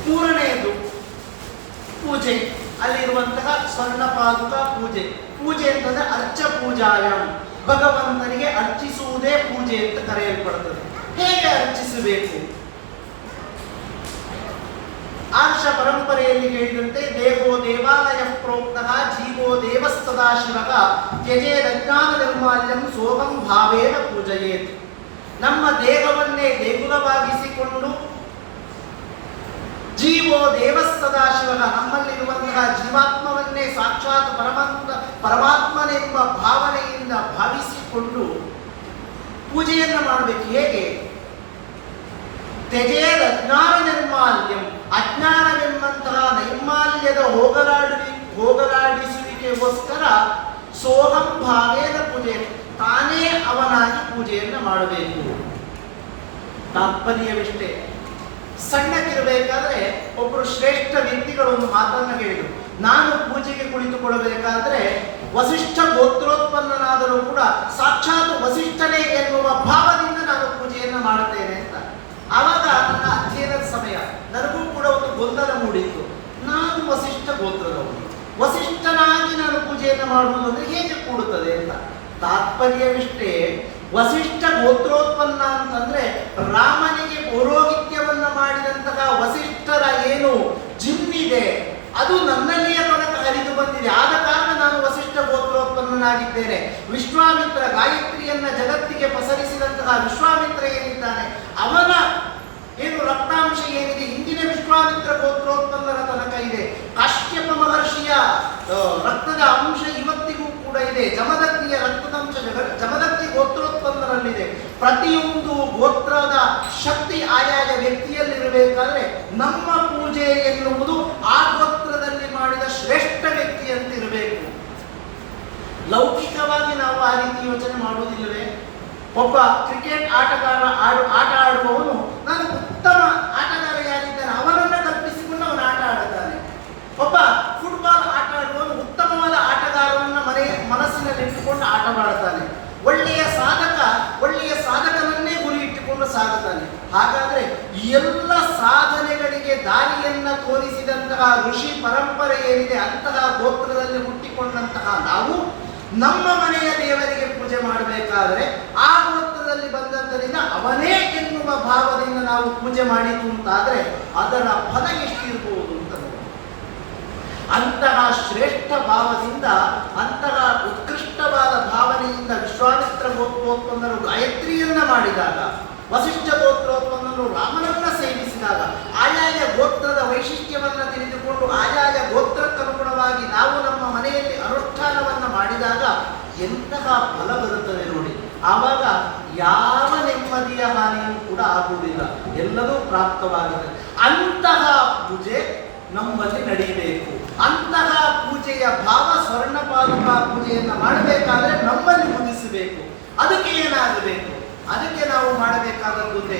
ಮೂರನೆಯದು ಪೂಜೆ. ಅಲ್ಲಿರುವಂತಹ ಸ್ವರ್ಣ ಪಾದುಕ ಪೂಜೆ. ಪೂಜೆ ಅಂತಂದ್ರೆ ಅರ್ಚ ಪೂಜಾಯಂ, ಭಗವಂತನಿಗೆ ಅರ್ಚಿಸುವುದೇ ಪೂಜೆ ಅಂತ ಕರೆಯಲ್ಪಡುತ್ತದೆ. ಹೇಗೆ ಅರ್ಚಿಸಬೇಕು? ಆರ್ಷ ಪರಂಪರೆಯಲ್ಲಿ ಹೇಳಿದಂತೆ ದೇವೋ ದೇವಾಲಯ ಪ್ರೋಕ್ತಃ ಜೀವೋ ದೇವಸ್ತದಾಶಿವಃ ತ್ಯಜೇದಜ್ಞಾನ ನಿರ್ಮಾಲ್ಯಂ ಸೋಹಂ ಭಾವೇನ ಪೂಜಯೇತ್. ನಮ್ಮ ದೇಹವನ್ನೇ ದೇಗುಲವಾಗಿಸಿಕೊಂಡು ಜೀವೋ ದೇವಸ್ತದಾಶಿವಃ, ನಮ್ಮಲ್ಲಿರುವಂತಹ ಜೀವಾತ್ಮವನ್ನೇ ಸಾಕ್ಷಾತ್ ಪರಮಾತ್ಮನೆಂಬ ಭಾವನೆಯಿಂದ ಭಾವಿಸಿಕೊಂಡು ಪೂಜೆಯನ್ನು ಮಾಡಬೇಕು. ಹೇಗೆ? ತ್ಯಜೇದ ಅಜ್ಞಾನ ನಿರ್ಮಾಲ್ಯಂ, ಅಜ್ಞಾನವೆಂಬಂತಹ ನೈರ್ಮಾಲ್ಯದ ಹೋಗಲಾಡಿಸುವಿಕೆಗೋಸ್ಕರ ಸೋಹಂ ಭಾವೇನ ಪೂಜೆ, ತಾನೇ ಅವನಾಗಿ ಪೂಜೆಯನ್ನು ಮಾಡಬೇಕು. ತಾತ್ಪರ್ಯವಿಷ್ಟೇ. ಸಣ್ಣಕ್ಕಿರಬೇಕಾದ್ರೆ ಒಬ್ಬರು ಶ್ರೇಷ್ಠ ವ್ಯಕ್ತಿಗಳು ಒಂದು ಮಾತನ್ನು ಹೇಳಿದರು, ನಾನು ಪೂಜೆಗೆ ಕುಳಿತುಕೊಳ್ಳಬೇಕಾದ್ರೆ ವಸಿಷ್ಠ ಗೋತ್ರೋತ್ಪನ್ನನಾದರೂ ಕೂಡ ಸಾಕ್ಷಾತ್ ವಸಿಷ್ಠನೇ ಎನ್ನುವ ಭಾವದಿಂದ ನಾನು ಪೂಜೆಯನ್ನು ಮಾಡುತ್ತೇನೆ ಅಂತ. ಆವಾಗ ನನ್ನ ಅಧ್ಯಯನದ ಸಮಯ, ನನಗೂ ಕೂಡ ಒಂದು ಗೊಂದಲ ಮೂಡಿತ್ತು. ನಾನು ವಸಿಷ್ಠ ಗೋತ್ರದವನು, ವಸಿಷ್ಠನಾಗಿ ನಾನು ಪೂಜೆಯನ್ನು ಮಾಡುವುದು ಅಂದರೆ ಹೇಗೆ ಕೂಡುತ್ತದೆ ಅಂತ. ತಾತ್ಪರ್ಯವಿಷ್ಟೇ. ವಸಿಷ್ಠ ಗೋತ್ರೋತ್ಪನ್ನ ಅಂತಂದ್ರೆ ರಾಮನಿಗೆ ಪೌರೋಹಿತ್ಯವನ್ನ ಮಾಡಿದಂತಹ ವಸಿಷ್ಠರ ಏನು ಜಿನ್ನಿದೆ ಅದು ನನ್ನಲ್ಲಿಯ ತನಕ ಹರಿದು ಬಂದಿದೆ. ಆದ ಕಾರಣ ನಾನು ವಸಿಷ್ಠ ಗೋತ್ರೋತ್ಪನ್ನನಾಗಿದ್ದೇನೆ. ವಿಶ್ವಾಮಿತ್ರ ಗಾಯತ್ರಿಯನ್ನ ಜಗತ್ತಿಗೆ ಪಸರಿಸಿದಂತಹ ವಿಶ್ವಾಮಿತ್ರ ಏನಿದ್ದಾನೆ, ಅವನ ಏನು ರಕ್ತಾಂಶ ಏನಿದೆ ಇಂದಿನ ವಿಶ್ವಾಮಿತ್ರ ಗೋತ್ರೋತ್ಪನ್ನರ ತನಕ ಇದೆ. ಕಾಶ್ಯಪ ಮಹರ್ಷಿಯ ರಕ್ತದ ಅಂಶ ಇವತ್ತಿಗೂ ಕೂಡ ಇದೆ. ಜಮದಗ್ನಿಯ ರಕ್ತದಂಶ ಜಮದಗ್ನಿ ಗೋತ್ರೋತ್ಪನ್ನರಲ್ಲಿದೆ. ಪ್ರತಿಯೊಂದು ಗೋತ್ರದ ಶಕ್ತಿ ಆಯಾಯ ವ್ಯಕ್ತಿಯಲ್ಲಿರಬೇಕಾದ್ರೆ ನಮ್ಮ ಪೂಜೆ ಎನ್ನುವುದು ಆ ಗೋತ್ರದಲ್ಲಿ ಮಾಡಿದ ಶ್ರೇಷ್ಠ ವ್ಯಕ್ತಿಯಂತಿರಬೇಕು. ಲೌಕಿಕವಾಗಿ ನಾವು ಆ ರೀತಿ ಯೋಚನೆ ಮಾಡುವುದಿಲ್ಲವೇ? ಒಬ್ಬ ಕ್ರಿಕೆಟ್ ಆಟಗಾರ ಆಟ ಆಡುವವನು ನಾನು ಉತ್ತಮ ಆಟಗಾರ ಯಾರಿದ್ದಾನೆ ಅವನನ್ನು ಕಲ್ಪಿಸಿಕೊಂಡು ಅವನು ಆಟ ಆಡುತ್ತಾನೆ. ಒಬ್ಬ ಫುಟ್ಬಾಲ್ ಆಟ ಆಡುವವನು ಉತ್ತಮವಾದ ಆಟಗಾರನನ್ನ ಮನಸ್ಸಿನಲ್ಲಿಟ್ಟುಕೊಂಡು ಆಟವಾಡುತ್ತಾನೆ. ಒಳ್ಳೆಯ ಸಾಧಕನನ್ನೇ ಗುರಿ ಇಟ್ಟುಕೊಂಡು ಸಾಗುತ್ತಾನೆ. ಹಾಗಾದ್ರೆ ಎಲ್ಲ ಸಾಧನೆಗಳಿಗೆ ದಾರಿಯನ್ನ ತೋರಿಸಿದಂತಹ ಋಷಿ ಪರಂಪರೆ ಏನಿದೆ ಅಂತಹ ಗೋತ್ರದಲ್ಲಿ ಹುಟ್ಟಿಕೊಂಡಂತಹ ನಾವು ನಮ್ಮ ಮನೆಯ ದೇವರಿಗೆ ಪೂಜೆ ಮಾಡಬೇಕಾದ್ರೆ ಆ ಗೋತ್ರದಲ್ಲಿ ಬಂದಂತರಿಂದ ಅವನೇ ಎನ್ನುವ ಭಾವದಿಂದ ನಾವು ಪೂಜೆ ಮಾಡಿತು ಅಂತಾದ್ರೆ ಅದರ ಫಲ ಎಷ್ಟಿರಬಹುದು ಅಂತ ನೋಡಿ. ಅಂತಹ ಶ್ರೇಷ್ಠ ಭಾವದಿಂದ, ಅಂತಹ ಉತ್ಕೃಷ್ಟವಾದ ಭಾವನೆಯಿಂದ ವಿಶ್ವಾಮಿತ್ರ ಗೋತ್ರೋತ್ಪನ್ನರು ಗಾಯತ್ರಿಯನ್ನ ಮಾಡಿದಾಗ, ವಸಿಷ್ಠ ಗೋತ್ರೋತ್ಪನ್ನರು ರಾಮನನ್ನ ಸೇವಿಸಿದಾಗ, ಆಯಾಯ ಗೋತ್ರದ ವೈಶಿಷ್ಟ್ಯವನ್ನ ತಿಳಿದುಕೊಂಡು ಆಯಾಯ ಗೋತ್ರಕ್ಕನುಗುಣವಾಗಿ ನಾವು ನಮ್ಮ ಮನೆಯಲ್ಲಿ ಅನುಷ್ಠಾನವನ್ನ ಮಾಡಿದಾಗ ಎಂತಹ ಫಲ ಬರುತ್ತದೆ ನೋಡಿ. ಆವಾಗ ಯಾವ ನೆಮ್ಮದಿಯ ಹಾನಿಯೂ ಕೂಡ ಆಗುವುದಿಲ್ಲ, ಎಲ್ಲವೂ ಪ್ರಾಪ್ತವಾಗುತ್ತದೆ. ಅಂತಹ ಪೂಜೆ ನಮ್ಮಲ್ಲಿ ನಡೆಯಬೇಕು. ಅಂತಹ ಪೂಜೆಯ ಭಾವ ಸ್ವರ್ಣ ಪಾದುಕ ಪೂಜೆಯನ್ನು ಮಾಡಬೇಕಾದ್ರೆ ನಮ್ಮಲ್ಲಿ ಮುಗಿಸಬೇಕು. ಅದಕ್ಕೆ ಏನಾಗಬೇಕು? ಅದಕ್ಕೆ ನಾವು ಮಾಡಬೇಕಾದದ್ದೇ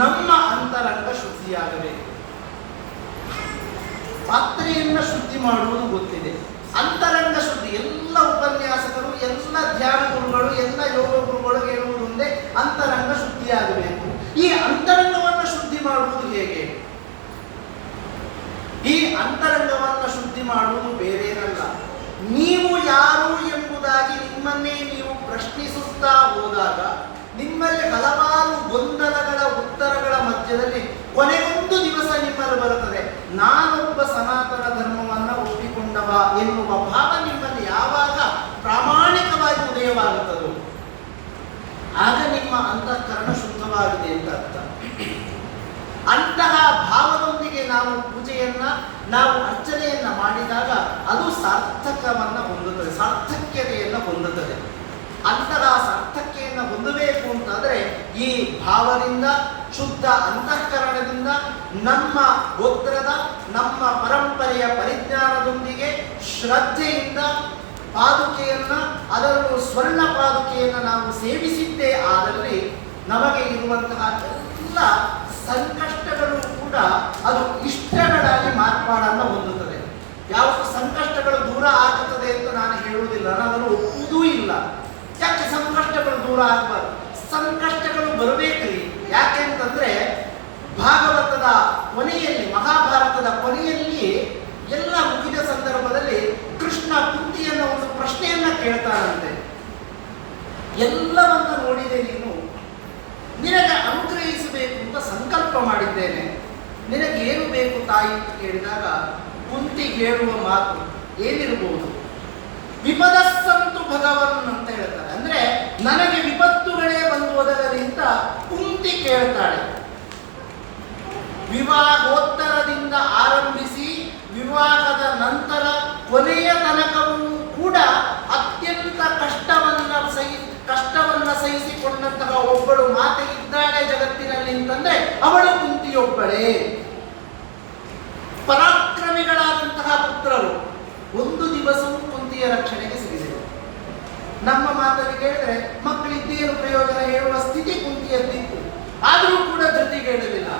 ನಮ್ಮ ಅಂತರಂಗ ಶುದ್ಧಿಯಾಗಬೇಕು. ಪಾತ್ರೆಯನ್ನ ಶುದ್ಧಿ ಮಾಡುವುದು ಗೊತ್ತಿದೆ, ಅಂತರಂಗ ಶುದ್ಧಿ ಎಲ್ಲ ಉಪನ್ಯಾಸಕರು, ಎಲ್ಲ ಧ್ಯಾನ ಗುರುಗಳು, ಎಲ್ಲ ಯೋಗ ಗುರುಗಳು ಹೇಳುವುದೊಂದೇ ಅಂತರಂಗ ಶುದ್ಧಿಯಾಗಬೇಕು. ಈ ಅಂತರಂಗವನ್ನು ಶುದ್ಧಿ ಮಾಡುವುದು ಹೇಗೆ? ಈ ಅಂತರಂಗವನ್ನು ಶುದ್ಧಿ ಮಾಡುವುದು ಬೇರೇನಲ್ಲ, ನೀವು ಯಾರು ಎಂಬುದಾಗಿ ನಿಮ್ಮನ್ನೇ ನೀವು ಪ್ರಶ್ನಿಸುತ್ತಾ ಹೋದಾಗ ನಿಮ್ಮಲ್ಲಿ ಹಲವಾರು ಗೊಂದಲಗಳ ಉತ್ತರಗಳ ಮಧ್ಯದಲ್ಲಿ ಕೊನೆಗೊಂದು ದಿವಸ ನಿಮ್ಮಲ್ಲಿ ಬರುತ್ತದೆ, ನಾನೊಬ್ಬ ಸನಾತನ ಧರ್ಮವನ್ನು ಒಪ್ಪಿಕೊಂಡವ ಎನ್ನುವ ಭಾವ ನಿಮ್ಮಲ್ಲಿ ಯಾವಾಗ ಪ್ರಾಮಾಣಿಕವಾಗಿ ಉದಯವಾಗುತ್ತದೋ ಆಗ ನಿಮ್ಮ ಅಂತಃಕರಣ ಶುದ್ಧವಾಗಿದೆ ಅಂತ ಅರ್ಥ. ಅಂತಹ ಭಾವದೊಂದಿಗೆ ನಾವು ಪೂಜೆಯನ್ನ, ನಾವು ಅರ್ಚನೆಯನ್ನ ಮಾಡಿದಾಗ ಅದು ಸಾರ್ಥಕವನ್ನ ಹೊಂದುತ್ತದೆ, ಸಾರ್ಥಕ್ಯತೆಯನ್ನು ಹೊಂದುತ್ತದೆ. ಅಂತಹ ಸಾರ್ಥಕ್ಯೆಯನ್ನು ಹೊಂದಬೇಕು ಅಂತಾದರೆ ಈ ಭಾವದಿಂದ, ಶುದ್ಧ ಅಂತಃಕರಣದಿಂದ, ನಮ್ಮ ಗೋತ್ರದ, ನಮ್ಮ ಪರಂಪರೆಯ ಪರಿಜ್ಞಾನದೊಂದಿಗೆ ಶ್ರದ್ಧೆಯಿಂದ ಪಾದುಕೆಯನ್ನ, ಅದರಲ್ಲೂ ಸ್ವರ್ಣ ಪಾದುಕೆಯನ್ನು ನಾವು ಸೇವಿಸಿದ್ದೇ ಆದಲ್ಲಿ ನಮಗೆ ಇರುವಂತಹ ಎಲ್ಲ ಸಂಕಷ್ಟಗಳು ಕೂಡ ಅದು ಇಷ್ಟಗಳಾಗಿ ಮಾರ್ಪಾಡನ್ನು ಹೊಂದುತ್ತದೆ. ಯಾವ ಸಂಕಷ್ಟಗಳು ದೂರ ಆಗುತ್ತದೆ ಅಂತ ನಾನು ಹೇಳುವುದಿಲ್ಲ, ನಾನು ಅದನ್ನು ಒಪ್ಪುವುದೂ ಇಲ್ಲ. ಯಾಕೆ ಸಂಕಷ್ಟಗಳು ದೂರ ಆಗಬಾರ್ದು? ಸಂಕಷ್ಟಗಳು ಬರಬೇಕ್ರಿ. ಯಾಕೆ ಅಂತಂದ್ರೆ ಭಾಗವತದ ಕೊನೆಯಲ್ಲಿ, ಮಹಾಭಾರತದ ಕೊನೆಯಲ್ಲಿ ಎಲ್ಲ ಮುಗಿದ ಸಂದರ್ಭದಲ್ಲಿ ಕೇಳ್ತಾನಂತೆ, ಎಲ್ಲವನ್ನ ನೋಡಿದೆ ನೀನು, ನಿನಗೆ ಅನುಗ್ರಹಿಸಬೇಕು ಅಂತ ಸಂಕಲ್ಪ ಮಾಡಿದ್ದೇನೆ, ನಿನಗೆ ಏನು ಬೇಕು ತಾಯಿ ಅಂತ ಕೇಳಿದಾಗ ಕುಂತಿ ಹೇಳುವ ಮಾತು ಏನಿರಬಹುದು? ವಿಪದಸ್ಸಂತು ಭಗವನ್ ಅಂತ ಹೇಳ್ತಾರೆ. ಅಂದ್ರೆ ನನಗೆ ವಿಪತ್ತುಗಳೇ ಬಂದು ಒದಗಲಿ ಅಂತ ಕುಂತಿ ಕೇಳ್ತಾಳೆ. ವಿವಾಹೋತ್ತರದಿಂದ ಆರಂಭಿಸಿ ವಿವಾಹದ ನಂತರ ಕೊನೆಯ ತನಕವೂ ಕೂಡ ಅತ್ಯಂತ ಕಷ್ಟವನ್ನ ಸಹಿಸಿಕೊಂಡಂತಹ ಒಬ್ಬಳು ಮಾತೆ ಇದ್ದಾಳೆ ಜಗತ್ತಿನಲ್ಲಿ ಅಂತಂದ್ರೆ ಅವಳು ಕುಂತಿಯೊಬ್ಬಳೇ. ಪರಾಕ್ರಮಿಗಳಾದಂತಹ ಪುತ್ರರು ಒಂದು ದಿವಸವೂ ಕುಂತಿಯ ರಕ್ಷಣೆಗೆ ಸಿಗಿದರು. ನಮ್ಮ ಮಾತನ್ನು ಕೇಳಿದ್ರೆ ಮಕ್ಕಳಿದ್ದೇನು ಪ್ರಯೋಜನ ಹೇಳುವ ಸ್ಥಿತಿ ಕುಂತಿಯದ್ದಿತ್ತು. ಆದರೂ ಕೂಡ ಧೃತಿಗೇಳಲಿಲ್ಲ.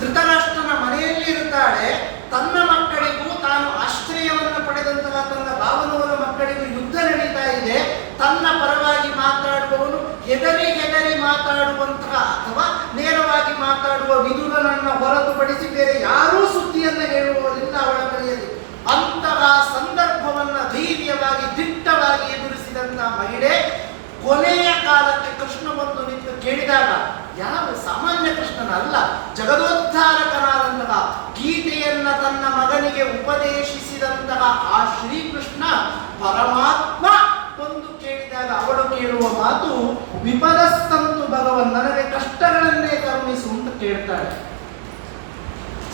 ಧೃತರಾಷ್ಟ್ರನ ಮನೆಯಲ್ಲಿ ಇರುತ್ತಾಳೆ. ತನ್ನ ಮಕ್ಕಳಿಗೂ ತಾನು ಆಶ್ರಯವನ್ನು ಪಡೆದಂತಹ ತನ್ನ ಭಾವನವರ ಮಕ್ಕಳಿಗೂ ಯುದ್ಧ ನಡೀತಾ ಇದೆ. ತನ್ನ ಪರವಾಗಿ ಮಾತಾಡುವವನು ಹೆದರಿ ಮಾತಾಡುವಂತಹ ಅಥವಾ ನೇರವಾಗಿ ಮಾತಾಡುವ ವಿದುರನನ್ನು ಹೊರತುಪಡಿಸಿ ಬೇರೆ ಯಾರೂ ಸುದ್ದಿಯನ್ನು ಹೇಳುವವರಿಲ್ಲ ಅವಳ ಮನೆಯಲ್ಲಿ. ಅಂತಹ ಸಂದರ್ಭವನ್ನ ಧೈರ್ಯವಾಗಿ ದಿಟ್ಟವಾಗಿ ಎದುರಿಸಿದಂತಹ ಮಹಿಳೆ ಕೊನೆಯ ಕಾಲಕ್ಕೆ ಕೃಷ್ಣ ಬಂದು ನಿಂತು ಕೇಳಿದಾಗ, ಯಾವ ಸಾಮಾನ್ಯ ಕೃಷ್ಣನಲ್ಲ, ಜಗದೋದ್ಧಾರಕನಾದಂತಹ ಗೀತೆಯನ್ನ ತನ್ನ ಮಗನಿಗೆ ಉಪದೇಶಿಸಿದಂತಹ ಆ ಶ್ರೀಕೃಷ್ಣ ಪರಮಾತ್ಮ ಒಂದು ಕೇಳಿದಾಗ ಅವಳು ಕೇಳುವ ಮಾತು ವಿಪದಸ್ತಂತು ಭಗವನ್, ನನಗೆ ಕಷ್ಟಗಳನ್ನೇ ಕರುಣಿಸು ಅಂತ ಕೇಳ್ತಾಳೆ.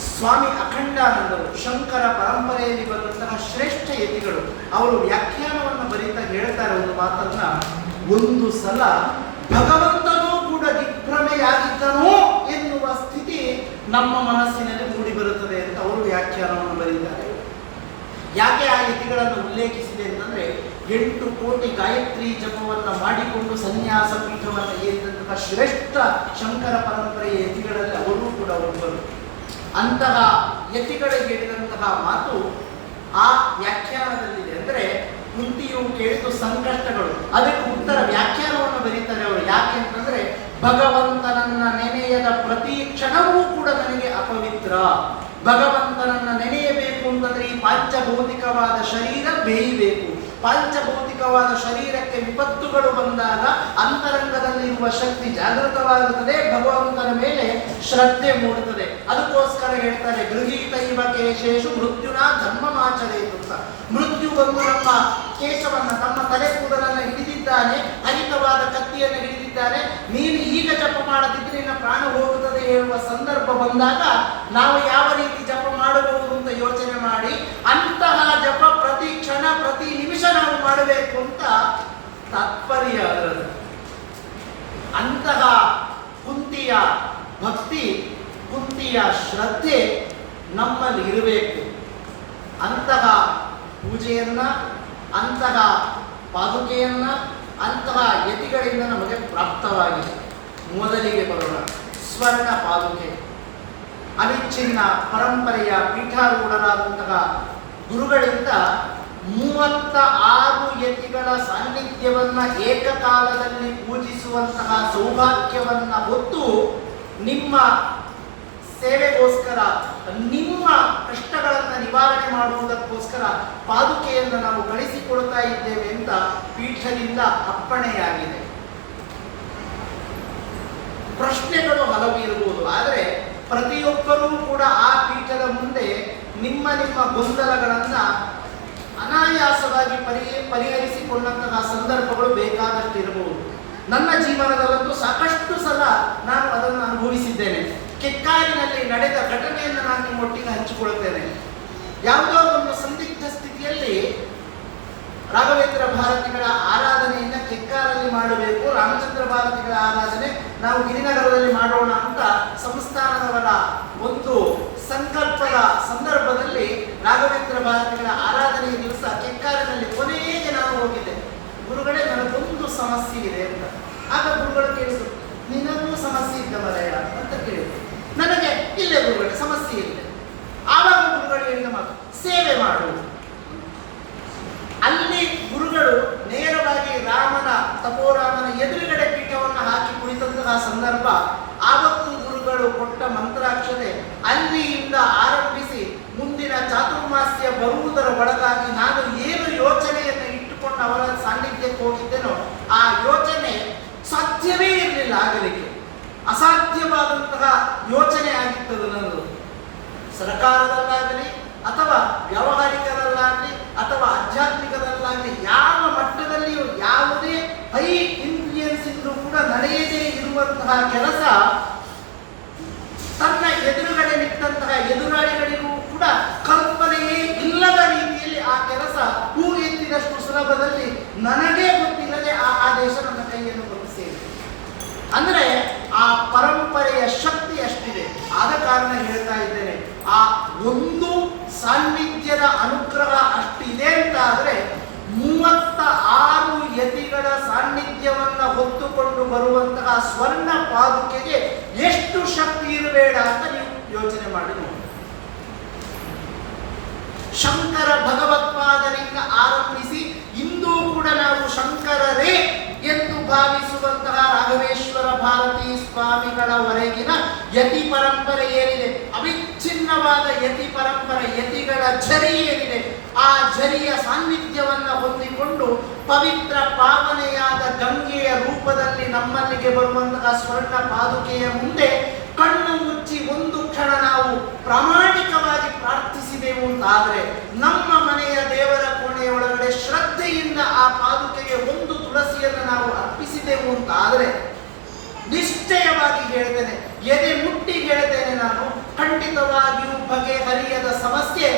ಸ್ವಾಮಿ ಅಖಂಡಾನಂದರು ಶಂಕರ ಪರಂಪರೆಯಲ್ಲಿ ಬಂದಂತಹ ಶ್ರೇಷ್ಠ ಯತಿಗಳು ಅವರು ವ್ಯಾಖ್ಯಾನವನ್ನು ಬರೀತಾ ಹೇಳ್ತಾರೆ ಒಂದು ಮಾತನ್ನ, ಒಂದು ಸಲ ಭಗವಂತನೂ ಕೂಡ ದಿಗ್ಭ್ರಮೆಯಾಗಿದ್ದನೋ ಎನ್ನುವ ಸ್ಥಿತಿ ನಮ್ಮ ಮನಸ್ಸಿನಲ್ಲಿ ಮೂಡಿ ಬರುತ್ತದೆ ಅಂತ ಅವರು ವ್ಯಾಖ್ಯಾನವನ್ನು ಬರೀತಾರೆ. ಯಾಕೆ ಆ ಯತಿಗಳನ್ನು ಉಲ್ಲೇಖಿಸಿದೆ ಅಂತಂದ್ರೆ 8 ಕೋಟಿ ಗಾಯತ್ರಿ ಜಪವನ್ನು ಮಾಡಿಕೊಂಡು ಸನ್ಯಾಸ ಪೀಠವನ್ನು ಏರಿದಂತಹ ಶ್ರೇಷ್ಠ ಶಂಕರ ಪರಂಪರೆಯ ಯತಿಗಳಲ್ಲಿ ಅವರೂ ಕೂಡ ಒಬ್ಬರು. ಅಂತಹ ಯತಿಗಳಿಗೆ ಹೇಳಿದಂತಹ ಮಾತು ಆ ವ್ಯಾಖ್ಯಾನದಲ್ಲಿದೆ. ಅಂದ್ರೆ ಕುಂತಿಯು ಕೇಳಿದ ಸಂಕಷ್ಟಗಳು, ಅದಕ್ಕೆ ಉತ್ತರ ವ್ಯಾಖ್ಯಾನವನ್ನು ಬರೀತಾರೆ ಅವರು. ಯಾಕೆ ಅಂತಂದ್ರೆ ಭಗವಂತನನ್ನ ನೆನೆಯದ ಪ್ರತಿ ಕ್ಷಣವೂ ಕೂಡ ನನಗೆ ಅಪವಿತ್ರ. ಭಗವಂತನನ್ನ ನೆನೆಯಬೇಕು ಅಂತಂದ್ರೆ ಈ ಪಾಂಚಭೌತಿಕವಾದ ಶರೀರ ಬೇಯಬೇಕು. ಪಾಂಚಭೌತಿಕವಾದ ಶರೀರಕ್ಕೆ ವಿಪತ್ತುಗಳು ಬಂದಾಗ ಅಂತರಂಗದಲ್ಲಿರುವ ಶಕ್ತಿ ಜಾಗೃತವಾಗುತ್ತದೆ, ಭಗವಂತನ ಮೇಲೆ ಶ್ರದ್ಧೆ ಮೂಡುತ್ತದೆ. ಅದಕ್ಕೋಸ್ಕರ ಹೇಳ್ತಾರೆ, ಗೃಹೀತೈವ ಕೇಶೇಶು ಮೃತ್ಯುನಾ ಧರ್ಮಮಾಚರೇತು ಅಂತ. ಮೃತ್ಯು ಬಂದು ನಮ್ಮ ಕೇಶವನ್ನ, ತಮ್ಮ ತಲೆ ಕೂದಲನ್ನು ಹಿಡಿದಿದ್ದಾನೆ, ಹರಿತವಾದ ಕತ್ತಿಯನ್ನು ಹಿಡಿದಿದ್ದಾನೆ, ನೀನು ಈಗ ಜಪ ಮಾಡದಿದ್ರೆ ನಿನ್ನ ಪ್ರಾಣ ಹೋಗುತ್ತದೆ ಹೇಳುವ ಸಂದರ್ಭ ಬಂದಾಗ ನಾವು ಯಾವ ರೀತಿ ಜಪ ಮಾಡಬಹುದು ಅಂತ ಯೋಚನೆ ಮಾಡಿ ಅಂತಹ ಜಪ ಪ್ರತಿ ಕ್ಷಣ ಪ್ರತಿ ನಿಮಿಷ ನಾವು ಮಾಡಬೇಕು ಅಂತ ತಾತ್ಪರ್ಯ ಅದರದ್ದು. ಅಂತಹ ಕುಂತಿಯ ಭಕ್ತಿ, ಕುಂತಿಯ ಶ್ರದ್ಧೆ ನಮ್ಮಲ್ಲಿ ಇರಬೇಕು. ಅಂತಹ ಪೂಜೆಯನ್ನ, ಅಂತಹ ಪಾದುಕೆಯನ್ನ, ಅಂತಹ ಯತಿಗಳಿಂದ ನಮಗೆ ಪ್ರಾಪ್ತವಾಗಿದೆ. ಮೊದಲಿಗೆ ಬರೋಣ ಸ್ವರ್ಣ ಪಾದುಕೆ. ಅವಿಚ್ಛಿನ್ನ ಪರಂಪರೆಯ ಪೀಠಾರೂಢರಾದಂತಹ ಗುರುಗಳಿಂದ 36 ಯತಿಗಳ ಸಾನ್ನಿಧ್ಯವನ್ನ ಏಕಕಾಲದಲ್ಲಿ ಪೂಜಿಸುವಂತಹ ಸೌಭಾಗ್ಯವನ್ನ ಹೊತ್ತು ನಿಮ್ಮ ಸೇವೆಗೋಸ್ಕರ, ನಿಮ್ಮ ಕಷ್ಟಗಳನ್ನು ನಿವಾರಣೆ ಮಾಡುವುದಕ್ಕೋಸ್ಕರ ಪಾದುಕೆಯನ್ನು ನಾವು ಕಳಿಸಿಕೊಡ್ತಾ ಇದ್ದೇವೆ ಅಂತ ಪೀಠದಿಂದ ಅಪ್ಪಣೆಯಾಗಿದೆ. ಪ್ರಶ್ನೆಗಳು ಹಲವು ಇರಬಹುದು, ಆದರೆ ಪ್ರತಿಯೊಬ್ಬರೂ ಕೂಡ ಆ ಪೀಠದ ಮುಂದೆ ನಿಮ್ಮ ಗೊಂದಲಗಳನ್ನ ಅನಾಯಾಸವಾಗಿ ಪರಿಹರಿಸಿಕೊಂಡಂತಹ ಸಂದರ್ಭಗಳು ಬೇಕಾದಷ್ಟು ಇರಬಹುದು. ನನ್ನ ಜೀವನದಲ್ಲಂತೂ ಸಾಕಷ್ಟು ಸಲ ನಾನು ಅದನ್ನು ಅನುಭವಿಸಿದ್ದೇನೆ. ಕೆಕ್ಕಾರಿನಲ್ಲಿ ನಡೆದ ಘಟನೆಯನ್ನು ನಾನು ನಿಮ್ಮೊಟ್ಟಿಗೆ ಹಂಚಿಕೊಳ್ಳುತ್ತೇನೆ. ಯಾವುದೋ ಒಂದು ಸಂದಿಗ್ಧ ಸ್ಥಿತಿಯಲ್ಲಿ ರಾಘವೇಂದ್ರ ಭಾರತಿಗಳ ಆರಾಧನೆಯಿಂದ ಕೆಕ್ಕಾರಲ್ಲಿ ಮಾಡಬೇಕು, ರಾಮಚಂದ್ರ ಭಾರತಿಗಳ ಆರಾಧನೆ ನಾವು ಗಿರಿನಗರದಲ್ಲಿ ಮಾಡೋಣ ಅಂತ ಸಂಸ್ಥಾನದವರ ಒಂದು ಸಂಕಲ್ಪದ ಸಂದರ್ಭದಲ್ಲಿ ರಾಘವೇಂದ್ರ ಭಾರತಿಗಳ ಆರಾಧನೆಯ ದಿವಸ ಕೆಕ್ಕಾರಿನಲ್ಲಿ ಕೊನೆಗೆ ನಾನು ಹೋಗಿದ್ದೆ. ಗುರುಗಳೇ, ನನಗೊಂದು ಸಮಸ್ಯೆ ಇದೆ ಅಂತ. ಆಗ ಗುರುಗಳು ಕೇಳಿದ್ರು, ನಿನಗೂ ಸಮಸ್ಯೆ ಇದ್ದ ಮರೆಯ ಅಂತ ಕೇಳಿದ್ರು. ನನಗೆ ಇಲ್ಲ ಗುರುಗಳೇ, ಸಮಸ್ಯೆ ಇಲ್ಲ. ಆವಾಗ ಗುರುಗಳು ಹೇಳಿದ ಮಾತು, ಸೇವೆ ಮಾಡು. ಅಲ್ಲಿ ಗುರುಗಳು ನೇರವಾಗಿ ತಪೋರಾಮನ ಎದುರುಗಡೆ ಪೀಠವನ್ನು ಹಾಕಿ ಕುಳಿತಂತಹ ಸಂದರ್ಭ. ಆವತ್ತು ಗುರುಗಳು ಕೊಟ್ಟ ಮಂತ್ರಾಕ್ಷತೆ ಅಲ್ಲಿಯಿಂದ ಆರಂಭಿಸಿ ಮುಂದಿನ ಚಾತುರ್ಮಾಸ್ಯ ಬರುವುದರ ಒಳಗಾಗಿ ನಾನು ಏನು ಯೋಚನೆಯನ್ನು ವಿಚಿತ್ರವಾದಂತಹ ಯೋಚನೆ ಆಗಿತ್ತದು ನನ್ನದು. ಸರ್ಕಾರದಲ್ಲಾಗಲಿ ಅಥವಾ ವ್ಯಾವಹಾರಿಕದಲ್ಲಾಗಲಿ ಅಥವಾ ಆಧ್ಯಾತ್ಮಿಕದಲ್ಲಾಗಲಿ ಯಾವ ಮಟ್ಟದಲ್ಲಿಯೂ ಯಾವುದೇ ಹೈ ಇನ್ಫ್ಲೂಯೆನ್ಸ್ ಇದ್ರೂ ಕೂಡ ನಡೆಯದೇ ಇರುವಂತಹ ಕೆಲಸ ತನ್ನ ಎದುರುಗಡೆ ನಿಂತಹ ಎದುರಾಳಿಗಳಿಗೂ ಕೂಡ ಕಲ್ಪನೆಯೇ ಇಲ್ಲದ ರೀತಿಯಲ್ಲಿ ಆ ಕೆಲಸ ಹೂ ಎತ್ತಿದಷ್ಟು ಸುಲಭದಲ್ಲಿ ನನಗೇ ಗೊತ್ತಿಲ್ಲದೆ ಆ ಆದೇಶ ನನ್ನ ಕೈಯನ್ನು ಬಂದು ಸೇರಿದೆ. ಅಂದ್ರೆ ಆ ಪರಂಪರೆಯ ಶಕ್ತಿ ಅಷ್ಟಿದೆ. ಆದ ಕಾರಣ ಹೇಳ್ತಾ ಇದ್ದೇನೆ, ಆ ಒಂದು ಸಾನ್ನಿಧ್ಯದ ಅನುಗ್ರಹ ಅಷ್ಟಿದೆ ಅಂತ ಆದ್ರೆ 36 ಯತಿಗಳ ಸಾನ್ನಿಧ್ಯವನ್ನ ಹೊತ್ತುಕೊಂಡು ಬರುವಂತಹ ಸ್ವರ್ಣ ಪಾದುಕೆಗೆ ಎಷ್ಟು ಶಕ್ತಿ ಇರಬೇಡ ಅಂತ ನೀವು ಯೋಚನೆ ಮಾಡಿ ನೋಡಿ. ಶಂಕರ ಭಗವತ್ಪಾದರಿಂದ ಆರಂಭಿಸಿ ಇಂದೂ ಕೂಡ ನಾವು ಶಂಕರರೇ ಎಂದು ಭಾವಿಸುವಂತಹ ರಾಘವೇಶ್ವರ ಭಾರತೀ ಸ್ವಾಮಿಗಳವರೆಗಿನ ಯತಿ ಪರಂಪರೆ ಏನಿದೆ, ಅವಿಚ್ಛಿನ್ನವಾದ ಯತಿ ಪರಂಪರೆ, ಯತಿಗಳ ಝರಿ ಏನಿದೆ, ಆ ಝರಿಯ ಸಾನ್ನಿಧ್ಯವನ್ನ ಹೊಂದಿಕೊಂಡು ಪವಿತ್ರ ಪಾವನೆಯಾದ ಗಂಗೆಯ ರೂಪದಲ್ಲಿ ನಮ್ಮಲ್ಲಿಗೆ ಬರುವಂತಹ ಸ್ವರ್ಣ ಪಾದುಕೆಯ ಮುಂದೆ ಕಣ್ಣು ಮುಚ್ಚಿ ಒಂದು ಕ್ಷಣ ನಾವು ಪ್ರಾಮಾಣಿಕವಾಗಿ ಪ್ರಾರ್ಥಿಸಿದೆವು ಅಂತಾದರೆ, ನಮ್ಮ ಮನೆಯ ದೇವರ ಕೋಣೆಯ ಒಳಗಡೆ ಶ್ರದ್ಧೆಯಿಂದ ಆ ಪಾದುಕೆಗೆ ಒಂದು ತುಳಸಿಯನ್ನು ನಾವು ಅರ್ಪಿಸಿದೆವು ಅಂತಾದರೆ, ನಿಶ್ಚಯವಾಗಿ ಹೇಳ್ತೇನೆ, ಎದೆ ಮುಟ್ಟಿ ಹೇಳ್ತೇನೆ ನಾನು, ಖಂಡಿತವಾಗಿಯೂ ಬಗೆಹರಿಯದ ಸಮಸ್ಯೆ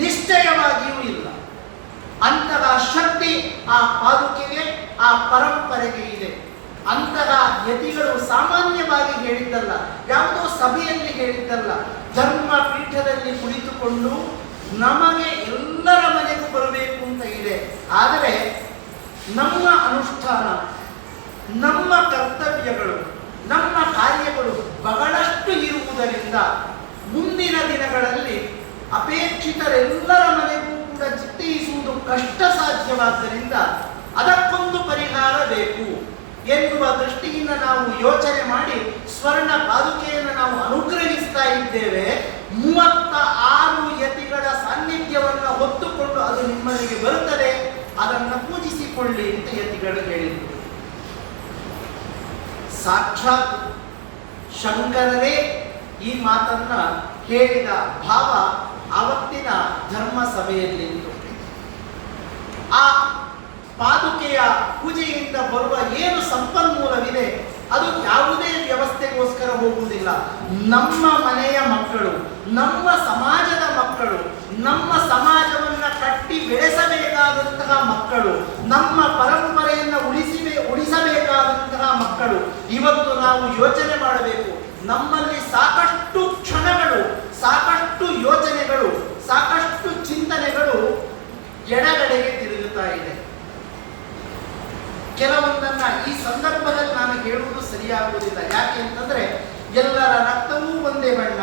ನಿಶ್ಚಯವಾಗಿಯೂ ಇಲ್ಲ. ಅಂತಹ ಶಕ್ತಿ ಆ ಪಾದುಕೆಗೆ, ಆ ಪರಂಪರೆಗೆ ಇದೆ. ಅಂತಹ ಯತಿಗಳು ಸಾಮಾನ್ಯವಾಗಿ ಹೇಳಿದ್ದಲ್ಲ, ಯಾವುದೋ ಸಭೆಯಲ್ಲಿ ಹೇಳಿದ್ದಲ್ಲ, ಧರ್ಮ ಪೀಠದಲ್ಲಿ ಕುಳಿತುಕೊಂಡು ನಮಗೆ ಎಲ್ಲರ ಮನೆಗೂ ಬರಬೇಕು ಅಂತ ಇದೆ. ಆದರೆ ನಮ್ಮ ಅನುಷ್ಠಾನ, ನಮ್ಮ ಕರ್ತವ್ಯಗಳು, ನಮ್ಮ ಕಾರ್ಯಗಳು ಬಹಳಷ್ಟು ಇರುವುದರಿಂದ ಮುಂದಿನ ದಿನಗಳಲ್ಲಿ ಅಪೇಕ್ಷಿತರೆಲ್ಲರ ಮನೆಗೂ ಕೂಡ ಚಿತ್ತೈಸುವುದು ಕಷ್ಟ ಸಾಧ್ಯವಾದ್ದರಿಂದ ಅದಕ್ಕೊಂದು ಪರಿಹಾರ ಬೇಕು ಎನ್ನುವ ದೃಷ್ಟಿಯಿಂದ ನಾವು ಯೋಚನೆ ಮಾಡಿ ಸ್ವರ್ಣ ಪಾದುಕೆಯನ್ನು ನಾವು ಅನುಗ್ರಹಿಸ್ತಾ ಇದ್ದೇವೆ. 36 ಯತಿಗಳ ಸಾನ್ನಿಧ್ಯವನ್ನು ಹೊತ್ತುಕೊಂಡು ಅದು ನಿಮ್ಮಲ್ಲಿಗೆ ಬರುತ್ತದೆ, ಅದನ್ನು ಪೂಜಿಸಿಕೊಳ್ಳಿ ಅಂತ ಯತಿಗಳು ಹೇಳಿದರು. ಸಾಕ್ಷಾತ್ ಶಂಕರರೇ ಈ ಮಾತನ್ನ ಹೇಳಿದ ಭಾವ ಆವತ್ತಿನ ಧರ್ಮ ಸಭೆಯಲ್ಲಿತ್ತು. ಆ ಪಾದುಕೆಯ ಪೂಜೆಯಿಂದ ಬರುವ ಏನು ಸಂಪನ್ಮೂಲವಿದೆ ಅದು ಯಾವುದೇ ವ್ಯವಸ್ಥೆಗೋಸ್ಕರ ಹೋಗುವುದಿಲ್ಲ. ನಮ್ಮ ಮನೆಯ ಮಕ್ಕಳು, ನಮ್ಮ ಸಮಾಜದ ಮಕ್ಕಳು, ನಮ್ಮ ಸಮಾಜವನ್ನ ಕಟ್ಟಿ ಬೆಳೆಸಬೇಕಾದಂತಹ ಮಕ್ಕಳು, ನಮ್ಮ ಪರಂಪರೆಯನ್ನು ಉಳಿಸಬೇಕಾದಂತಹ ಮಕ್ಕಳು. ಇವತ್ತು ನಾವು ಯೋಚನೆ ಮಾಡಬೇಕು, ನಮ್ಮಲ್ಲಿ ಸಾಕಷ್ಟು ಕ್ಷಣಗಳು, ಸಾಕಷ್ಟು ಯೋಚನೆಗಳು, ಸಾಕಷ್ಟು ಚಿಂತನೆಗಳು ಎಡಗಡೆಗೆ ತಿರುಗುತ್ತಾ ಇದೆ. ಕೆಲವೊಂದನ್ನ ಈ ಸಂದರ್ಭದಲ್ಲಿ ನಾನು ಹೇಳುವುದು ಸರಿಯಾಗುವುದಿಲ್ಲ. ಯಾಕೆ ಅಂತಂದ್ರೆ ಎಲ್ಲರ ರಕ್ತವೂ ಒಂದೇ ಬಣ್ಣ,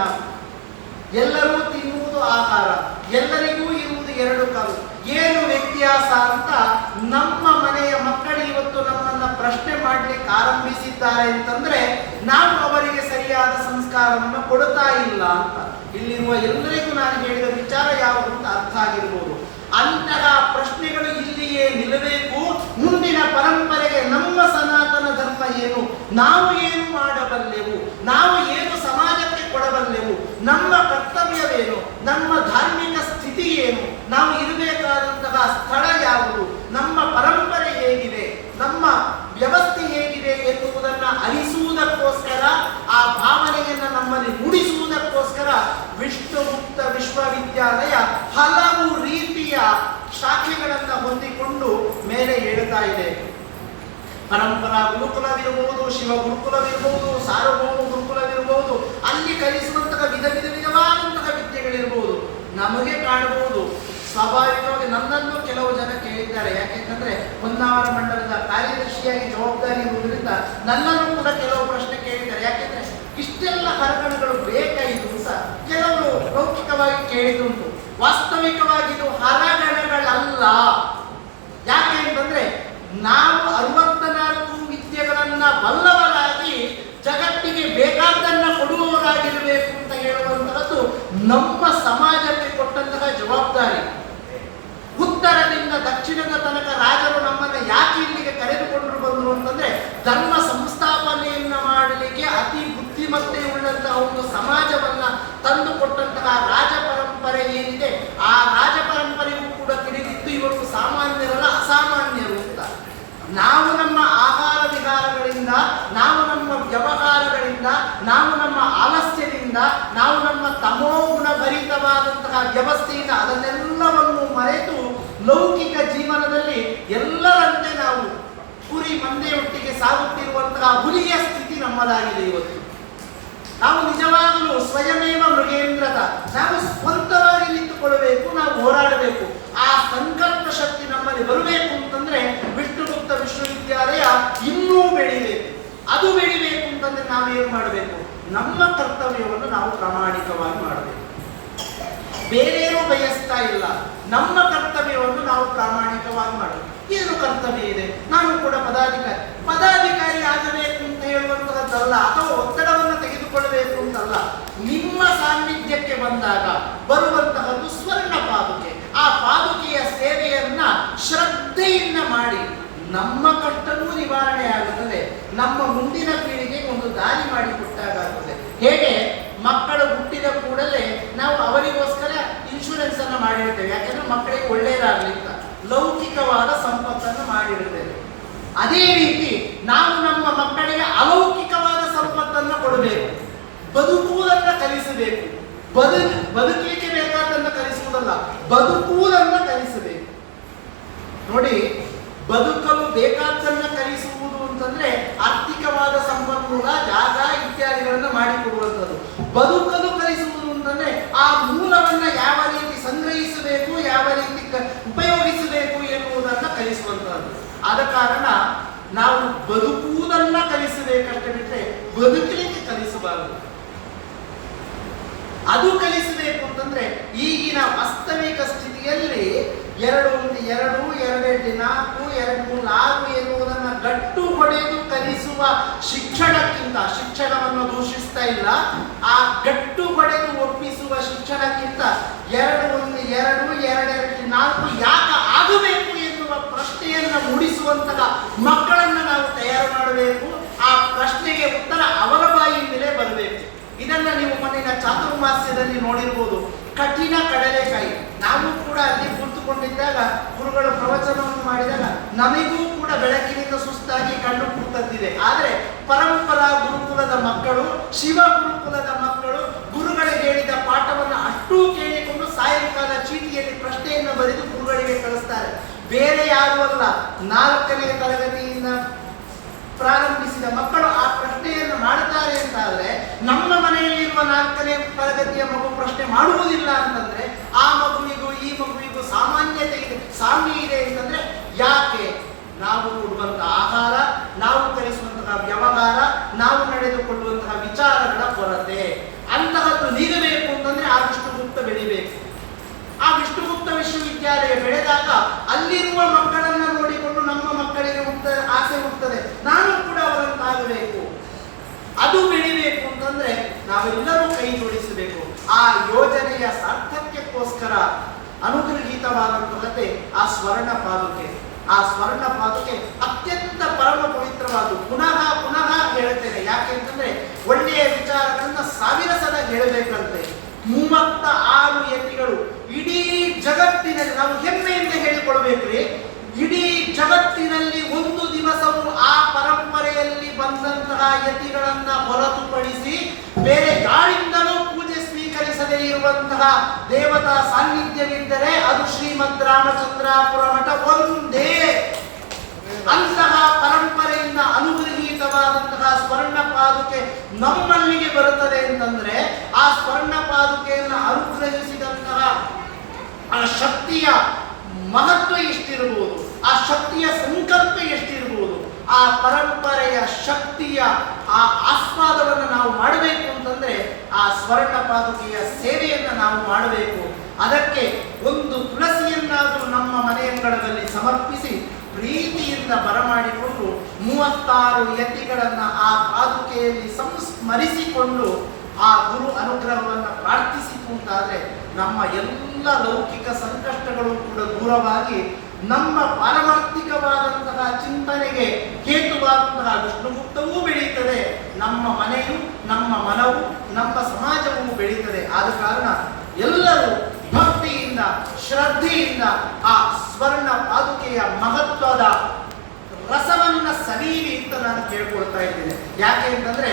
ಎಲ್ಲರೂ ತಿನ್ನುವುದು ಆಹಾರ, ಎಲ್ಲರಿಗೂ ಇರುವುದು 2 ಕಾಲು. ಏನು ವ್ಯತ್ಯಾಸ ಅಂತ ನಮ್ಮ ಮನೆಯ ಮಕ್ಕಳು ಇವತ್ತು ನಮ್ಮನ್ನ ಪ್ರಶ್ನೆ ಮಾಡಲಿಕ್ಕೆ ಆರಂಭಿಸಿದ್ದಾರೆ ಅಂತಂದ್ರೆ ನಾವು ಅವರಿಗೆ ಸರಿಯಾದ ಸಂಸ್ಕಾರವನ್ನು ಕೊಡ್ತಾ ಇಲ್ಲ ಅಂತ. ಇಲ್ಲಿರುವ ಎಲ್ಲರಿಗೂ ನಾನು ಹೇಳಿದ ವಿಚಾರ ಯಾವುದು ಅಂತ ಅರ್ಥ ಆಗಿರ್ಬೋದು. ಅಂತಹ ಪ್ರಶ್ನೆಗಳು ಇಲ್ಲಿಯೇ ನಿಲ್ಲಬೇಕು. ಮುಂದಿನ ಪರಂಪರೆಗೆ ನಮ್ಮ ಸನಾತನ ಧರ್ಮ ಏನು, ನಾವು ಏನು ಮಾಡಬಲ್ಲೆವು, ನಾವು ಏನು ಸಮಾಜಕ್ಕೆ ಕೊಡಬಲ್ಲೆವು, ನಮ್ಮ ಕರ್ತವ್ಯವೇನು, ನಮ್ಮ ಧಾರ್ಮಿಕ ಸ್ಥಿತಿ ಏನು, ನಾವು ಇರಬೇಕಾದಂತಹ ಸ್ಥಳ ಯಾವುದು, ನಮ್ಮ ಪರಂಪರೆ ಹೇಗಿದೆ, ನಮ್ಮ ವ್ಯವಸ್ಥೆ ಹೇಗಿದೆ ಎನ್ನುವುದನ್ನು ಅರಿಸುವುದಕ್ಕೋಸ್ಕರ, ಆ ಭಾವನೆಯನ್ನು ನಮ್ಮಲ್ಲಿ ಮೂಡಿಸುವುದಕ್ಕೋಸ್ಕರ ವಿಷ್ಣು ಮುಕ್ತ ವಿಶ್ವವಿದ್ಯಾಲಯ ಹಲವು ರೀತಿಯ ಶಾಖೆಗಳನ್ನು ಹೊಂದಿಕೊಂಡು ಮೇಲೆ ಏಳುತ್ತಾ ಇದೆ. ಪರಂಪರಾ ಗುರುಕುಲವಿರಬಹುದು, ಶಿವ ಗುರುಕುಲವಿರಬಹುದು, ಸಾರ್ವಭೌಮ ಗುರುಕುಲವಿರಬಹುದು, ಅಲ್ಲಿ ಕಲಿಸುವಂತಹ ವಿಧವಾದಂತಹ ವಿದ್ಯೆಗಳಿರಬಹುದು. ನಮಗೆ ಕಾಣಬಹುದು, ಸ್ವಾಭಾವಿಕವಾಗಿ ನನ್ನನ್ನು ಕೆಲವು ಜನ ಕೇಳಿದ್ದಾರೆ. ಯಾಕೆಂತಂದ್ರೆ ಹೊನ್ನಾವರ ಮಂಡಲದ ಕಾರ್ಯದರ್ಶಿಯಾಗಿ ಜವಾಬ್ದಾರಿ ಇರುವುದರಿಂದ ನನ್ನನ್ನು ಕೂಡ ಕೆಲವು ಪ್ರಶ್ನೆ ಕೇಳಿದ್ದಾರೆ. ಯಾಕೆಂದ್ರೆ ಇಷ್ಟೆಲ್ಲ ಹರಗಣಗಳು ಬೇಕಾಯಿತು ಅಂತ ಕೆಲವರು ಲೌಕಿಕವಾಗಿ ಕೇಳಿದುಂಟು. ವಾಸ್ತವಿಕವಾಗಿ ಇದು ಹರಗಣಗಳಲ್ಲ. ಯಾಕೆ ಅಂತಂದ್ರೆ ನಾವು 64 ವಿದ್ಯೆಗಳನ್ನ ಬಲ್ಲವರಾಗಿ ಜಗತ್ತಿಗೆ ಬೇಕಾದ್ದನ್ನ ಕೊಡುವವರಾಗಿರಬೇಕು ಅಂತ ಹೇಳುವಂತಹದ್ದು ನಮ್ಮ ಸಮಾಜಕ್ಕೆ ಕೊಟ್ಟಂತಹ ಜವಾಬ್ದಾರಿ. ಉತ್ತರದಿಂದ ದಕ್ಷಿಣದ ತನಕ ರಾಜರು ನಮ್ಮನ್ನು ಯಾಕೆ ಇಲ್ಲಿಗೆ ಕರೆದುಕೊಂಡು ಬಂದರು ಅಂತಂದ್ರೆ ಧರ್ಮ ಸಂಸ್ಥಾಪನೆಯನ್ನ ಮಾಡಲಿಕ್ಕೆ ಅತಿ ಬುದ್ಧಿಮತ್ತೆ ಇವರು ಸಾಮಾನ್ಯರಲ್ಲ, ಅಸಾಮಾನ್ಯರು ಅಂತ. ನಾವು ನಮ್ಮ ಆಹಾರ ವಿಹಾರಗಳಿಂದ, ನಾವು ನಮ್ಮ ವ್ಯವಹಾರಗಳಿಂದ, ನಾವು ನಮ್ಮ ಆಲಸ್ಯದಿಂದ, ನಾವು ನಮ್ಮ ತಮೋಗುಣ ಭರಿತವಾದಂತಹ ವ್ಯವಸ್ಥೆಯಿಂದ ಅದನ್ನೆಲ್ಲವನ್ನು ಮರೆತು ಲೌಕಿಕ ಜೀವನದಲ್ಲಿ ಎಲ್ಲರಂತೆ ನಾವು ಕುರಿ ಮಂದೆಯೊಟ್ಟಿಗೆ ಸಾಗುತ್ತಿರುವಂತಹ ಹುಲಿಯ ಸ್ಥಿತಿ ನಮ್ಮದಾಗಿದೆ ಇವತ್ತು. ನಾವು ನಿಜವಾಗಲೂ ಸ್ವಯಮೇವ ಮೃಗೇಂದ್ರದ, ನಾವು ಸ್ವಂತವಾಗಿ ನಿಂತುಕೊಳ್ಳಬೇಕು, ನಾವು ಹೋರಾಡಬೇಕು. ಆ ಸಂಕಲ್ಪ ಶಕ್ತಿ ನಮ್ಮಲ್ಲಿ ಬರಬೇಕು ಅಂತಂದ್ರೆ ವಿಷ್ಣುಗುಪ್ತ ವಿಶ್ವವಿದ್ಯಾಲಯ ಇನ್ನೂ ಬೆಳಿಬೇಕು. ಅದು ಬೆಳಿಬೇಕು ಅಂತಂದ್ರೆ ನಾವೇನು ಮಾಡಬೇಕು? ನಮ್ಮ ಕರ್ತವ್ಯವನ್ನು ನಾವು ಪ್ರಾಮಾಣಿಕವಾಗಿ ಮಾಡಬೇಕು. ಬೇರೇನೂ ಬಯಸ್ತಾ ಇಲ್ಲ, ನಮ್ಮ ಕರ್ತವ್ಯವನ್ನು ನಾವು ಪ್ರಾಮಾಣಿಕವಾಗಿ ಮಾಡಬೇಕು. ಏನು ಕರ್ತವ್ಯ ಇದೆ? ನಾನು ಕೂಡ ಪದಾಧಿಕಾರಿ ಆಗಬೇಕು ಅಂತ ಹೇಳುವಂತಹದ್ದಲ್ಲ, ಅಥವಾ ಒತ್ತಡವನ್ನು ತೆಗೆದುಕೊಳ್ಳಬೇಕು ಅಂತಲ್ಲ. ನಿಮ್ಮ ಸಾನ್ನಿಧ್ಯಕ್ಕೆ ಬಂದಾಗ ಬರುವಂತಹದ್ದು ಸ್ವರ್ಣ ಪಾದುಕೆ. ಆ ಪಾದುಕೆಯ ಸೇವೆಯನ್ನ ಶ್ರದ್ಧೆಯಿಂದ ಮಾಡಿ ನಮ್ಮ ಕಷ್ಟವೂ ನಿವಾರಣೆ ಆಗುತ್ತದೆ, ನಮ್ಮ ಮುಂದಿನ ಪೀಳಿಗೆಗೆ ಒಂದು ದಾರಿ ಮಾಡಿಕೊಟ್ಟಾಗುತ್ತದೆ. ಹೇಗೆ ಮಕ್ಕಳು ಹುಟ್ಟಿದ ಕೂಡಲೇ ನಾವು ಅವರಿಗೋಸ್ಕರ ಇನ್ಶೂರೆನ್ಸ್ ಅನ್ನು ಮಾಡಿರ್ತೇವೆ, ಯಾಕೆಂದ್ರೆ ಮಕ್ಕಳಿಗೆ ಒಳ್ಳೆಯದಾಗಲಿ ಅಂತ ಲೌಕಿಕವಾದ ಸಂಪತ್ತನ್ನು ಮಾಡಿರುತ್ತೇವೆ. ಅದೇ ರೀತಿ ನಾವು ನಮ್ಮ ಮಕ್ಕಳಿಗೆ ಅಲೌಕಿಕವಾದ ಸಂಪತ್ತನ್ನು ಕೊಡಬೇಕು, ಬದುಕುವುದನ್ನು ಕಲಿಸಬೇಕು. ಬದುಕಲಿಕ್ಕೆ ಬೇಕಾದನ್ನು ಕಲಿಸುವುದಲ್ಲ, ಬದುಕುವುದನ್ನು ಕಲಿಸಬೇಕು. ನೋಡಿ, ಬದುಕಲು ಬೇಕಾದ್ದನ್ನು ಕಲಿಸುವುದು ಅಂತಂದ್ರೆ ಆರ್ಥಿಕವಾದ ಸಂಪನ್ಮೂಲ, ಜಾಗ ಇತ್ಯಾದಿಗಳನ್ನು ಮಾಡಿಕೊಡುವಂಥದ್ದು. ಬದುಕಲು ಕಲಿಸುವುದು ಅಂತಂದ್ರೆ ಆ ಮೂಲವನ್ನ ಯಾವ ರೀತಿ ಸಂಗ್ರಹಿಸಬೇಕು, ಯಾವ ರೀತಿ ಉಪಯೋಗಿಸಬೇಕು ಎನ್ನುವುದನ್ನು ಕಲಿಸುವಂತಹದ್ದು. ಆದ ಕಾರಣ ನಾವು ಬದುಕುವುದನ್ನ ಕಲಿಸಬೇಕಷ್ಟೇ ಬಿಟ್ಟರೆ ಬದುಕಲಿಕ್ಕೆ ಕಲಿಸಬಾರದು. ಅದು ಕಲಿಸಬೇಕು ಅಂತಂದ್ರೆ ಈಗಿನ ವಾಸ್ತವಿಕ ಸ್ಥಿತಿಯಲ್ಲಿ 2-2-2-4 ಎನ್ನುವುದನ್ನು ಗಟ್ಟು ಹೊಡೆದು ಕಲಿಸುವ ಶಿಕ್ಷಣಕ್ಕಿಂತ, ಶಿಕ್ಷಣವನ್ನು ದೂಷಿಸ್ತಾ ಇಲ್ಲ, ಆ ಗಟ್ಟು ಹೊಡೆದು ಒಪ್ಪಿಸುವ ಶಿಕ್ಷಣಕ್ಕಿಂತ 2-1-2-2-4 ಯಾಕೆ ಆಗಬೇಕು ಎನ್ನುವ ಪ್ರಶ್ನೆಯನ್ನು ಮೂಡಿಸುವಂತಹ ಮಕ್ಕಳನ್ನು ನಾವು ತಯಾರು ಮಾಡಬೇಕು. ಆ ಪ್ರಶ್ನೆಗೆ ಉತ್ತರ ಅವರ ಬಾಯಿಂದಲೇ ಬರಬೇಕು. ಇದನ್ನ ನೀವು ಮೊನ್ನಿನ ಚಾತುರ್ಮಾಸ್ಯದಲ್ಲಿ ನೋಡಿರ್ಬೋದು. ಕಠಿಣ ಕಡಲೆಕಾಯಿ. ನಾವು ಕೂಡ ಅಲ್ಲಿ ಕುಳಿತುಕೊಂಡಿದ್ದಾಗ ಗುರುಗಳು ಪ್ರವಚನವನ್ನು ಮಾಡಿದಾಗ ನಮಗೂ ಕೂಡ ಬೆಳಕಿನಿಂದ ಸುಸ್ತಾಗಿ ಕಣ್ಣು ಕೂತದ್ದಿದೆ. ಆದರೆ ಪರಂಪರಾ ಗುರುಕುಲದ ಮಕ್ಕಳು, ಶಿವ ಗುರುಕುಲದ ಮಕ್ಕಳು ಗುರುಗಳಿಗೆ ಹೇಳಿದ ಪಾಠವನ್ನು ಅಷ್ಟೂ ಕೇಳಿಕೊಂಡು ಸಾಯಂಕಾಲ ಚೀಟಿಯಲ್ಲಿ ಪ್ರಶ್ನೆಯನ್ನು ಬರೆದು ಗುರುಗಳಿಗೆ ಕಳಿಸ್ತಾರೆ. ಬೇರೆ ಯಾರು ಅಲ್ಲ, 4ನೇ ತರಗತಿಯಿಂದ ಪ್ರಾರಂಭಿಸಿದ ಮಕ್ಕಳು ಆ ಪ್ರಶ್ನೆಯನ್ನು ಮಾಡುತ್ತಾರೆ ಅಂತಾದ್ರೆ, ನಮ್ಮ ಮನೆಯಲ್ಲಿರುವ 4ನೇ ತರಗತಿಯ ಮಗು ಪ್ರಶ್ನೆ ಮಾಡುವುದಿಲ್ಲ ಅಂತಂದ್ರೆ ಆ ಮಗುವಿಗೂ ಈ ಮಗುವಿಗೂ ಸಾಮಾನ್ಯತೆ ಇದೆ, ಸಾಮ್ಯ ಇದೆ ಅಂತಂದ್ರೆ ಯಾಕೆ? ನಾವು ಕೊಡುವಂತಹ ಆಹಾರ, ನಾವು ಕಲಿಸುವಂತಹ ವ್ಯವಹಾರ, ನಾವು ನಡೆದುಕೊಳ್ಳುವಂತಹ ವಿಚಾರಗಳ ಕೊರತೆ. ಅಂತಹದ್ದು ನೀಗಬೇಕು ಅಂತಂದ್ರೆ ಆ ವಿಷ್ಣುಗುಪ್ತ ಬೆಳಿಬೇಕು. ಆ ವಿಷ್ಣುಗುಪ್ತ ವಿಶ್ವವಿದ್ಯಾಲಯ ಬೆಳೆದಾಗ ಅಲ್ಲಿರುವ ಮಕ್ಕಳನ್ನ ನೋಡಿಕೊಂಡು ನಮ್ಮ ಮಕ್ಕಳಿಗೆ ಆಸೆ ಹುಟ್ಟುತ್ತದೆ, ನಾನು ಕೂಡ ಅವರಂತಾಗಬೇಕು. ಅದು ಬೆಳಿಬೇಕು ಅಂತಂದ್ರೆ ನಾವೆಲ್ಲರೂ ಕೈ ಜೋಡಿಸಬೇಕು. ಆ ಯೋಜನೆಯ ಸಾರ್ಥಕ್ಯಕ್ಕೋಸ್ಕರ ಅನುಗ್ರಹೀತವಾದಂತಹದ್ದೇ ಆ ಸ್ವರ್ಣ ಪಾದುಕೆ. ಆ ಸ್ವರ್ಣ ಪಾದುಕೆ ಅತ್ಯಂತ ಪರಮ ಪವಿತ್ರವಾದ್ದು. ಪುನಃ ಪುನಃ ಹೇಳ್ತೇನೆ, ಯಾಕೆ ಅಂತಂದ್ರೆ ಒಳ್ಳೆಯ ವಿಚಾರಗಳನ್ನ 1000 ಸಲ ಹೇಳಬೇಕಂತೆ. 36 ಯತಿಗಳು ಇಡೀ ಜಗತ್ತಿನಲ್ಲಿ, ನಾವು ಹೆಮ್ಮೆಯಿಂದ ಹೇಳಿಕೊಳ್ಬೇಕ್ರಿ, ಇಡೀ ಜಗತ್ತಿನಲ್ಲಿ ಒಂದು ದಿವಸವೂ ಆ ಪರಂಪರೆಯಲ್ಲಿ ಬಂದಂತಹ ಯತಿಗಳನ್ನ ಹೊರತುಪಡಿಸಿ ಬೇರೆ ಯಾರಿಂದಲೂ ಪೂಜೆ ಸ್ವೀಕರಿಸದೇ ಇರುವಂತಹ ದೇವತಾ ಸಾನ್ನಿಧ್ಯವಿದ್ದರೆ ಅದು ಶ್ರೀಮದ್ ರಾಮಚಂದ್ರಾಪುರ ಮಠ ಒಂದೇ. ಅಂತಹ ಪರಂಪರೆಯಿಂದ ಅನುಗ್ರಹೀತವಾದಂತಹ ಸ್ವರ್ಣ ಪಾದುಕೆ ನಮ್ಮಲ್ಲಿಗೆ ಬರುತ್ತದೆ ಅಂತಂದ್ರೆ ಆ ಸ್ವರ್ಣ ಪಾದುಕೆಯನ್ನು ಅನುಗ್ರಹಿಸಿದಂತಹ ಆ ಶಕ್ತಿಯ ಮಹತ್ವ ಎಷ್ಟಿರಬಹುದು, ಆ ಶಕ್ತಿಯ ಸಂಕಲ್ಪ ಎಷ್ಟಿರಬಹುದು, ಆ ಪರಂಪರೆಯ ಶಕ್ತಿಯ ಆ ಆಸ್ವಾದವನ್ನು ನಾವು ಮಾಡಬೇಕು ಅಂತಂದ್ರೆ ಆ ಸ್ವರ್ಣ ಪಾದುಕೆಯ ಸೇವೆಯನ್ನು ನಾವು ಮಾಡಬೇಕು. ಅದಕ್ಕೆ ಒಂದು ತುಳಸಿಯನ್ನಾದರೂ ನಮ್ಮ ಮನೆಯಂಗಳದಲ್ಲಿ ಸಮರ್ಪಿಸಿ ಪ್ರೀತಿಯಿಂದ ಬರಮಾಡಿಕೊಂಡು 36 ಯತಿಗಳನ್ನ ಆ ಪಾದುಕೆಯಲ್ಲಿ ಸಂಸ್ಮರಿಸಿಕೊಂಡು ಆ ಗುರು ಅನುಗ್ರಹವನ್ನು ಪ್ರಾರ್ಥಿಸಿತು ಅಂತಾದ್ರೆ ನಮ್ಮ ಎಲ್ಲ ಲೌಕಿಕ ಸಂಕಷ್ಟಗಳು ಕೂಡ ದೂರವಾಗಿ ನಮ್ಮ ಪಾರಮಾರ್ಥಿಕವಾದಂತಹ ಚಿಂತನೆಗೆ ಹೇತುವಾದಂತಹ ವಿಷ್ಣುಗುಪ್ತವೂ ಬೆಳೆಯುತ್ತದೆ, ನಮ್ಮ ಮನೆಯು, ನಮ್ಮ ಮನವು, ನಮ್ಮ ಸಮಾಜವೂ ಬೆಳೀತದೆ. ಆದ ಕಾರಣ ಎಲ್ಲರೂ ಭಕ್ತಿಯಿಂದ ಶ್ರದ್ಧೆಯಿಂದ ಆ ಸ್ವರ್ಣ ಮಹತ್ವದ ರಸವನ್ನ ಸವೀರಿ ಅಂತ ನಾನು ಕೇಳ್ಕೊಳ್ತಾ ಇದ್ದೇನೆ. ಯಾಕೆ ಅಂತಂದ್ರೆ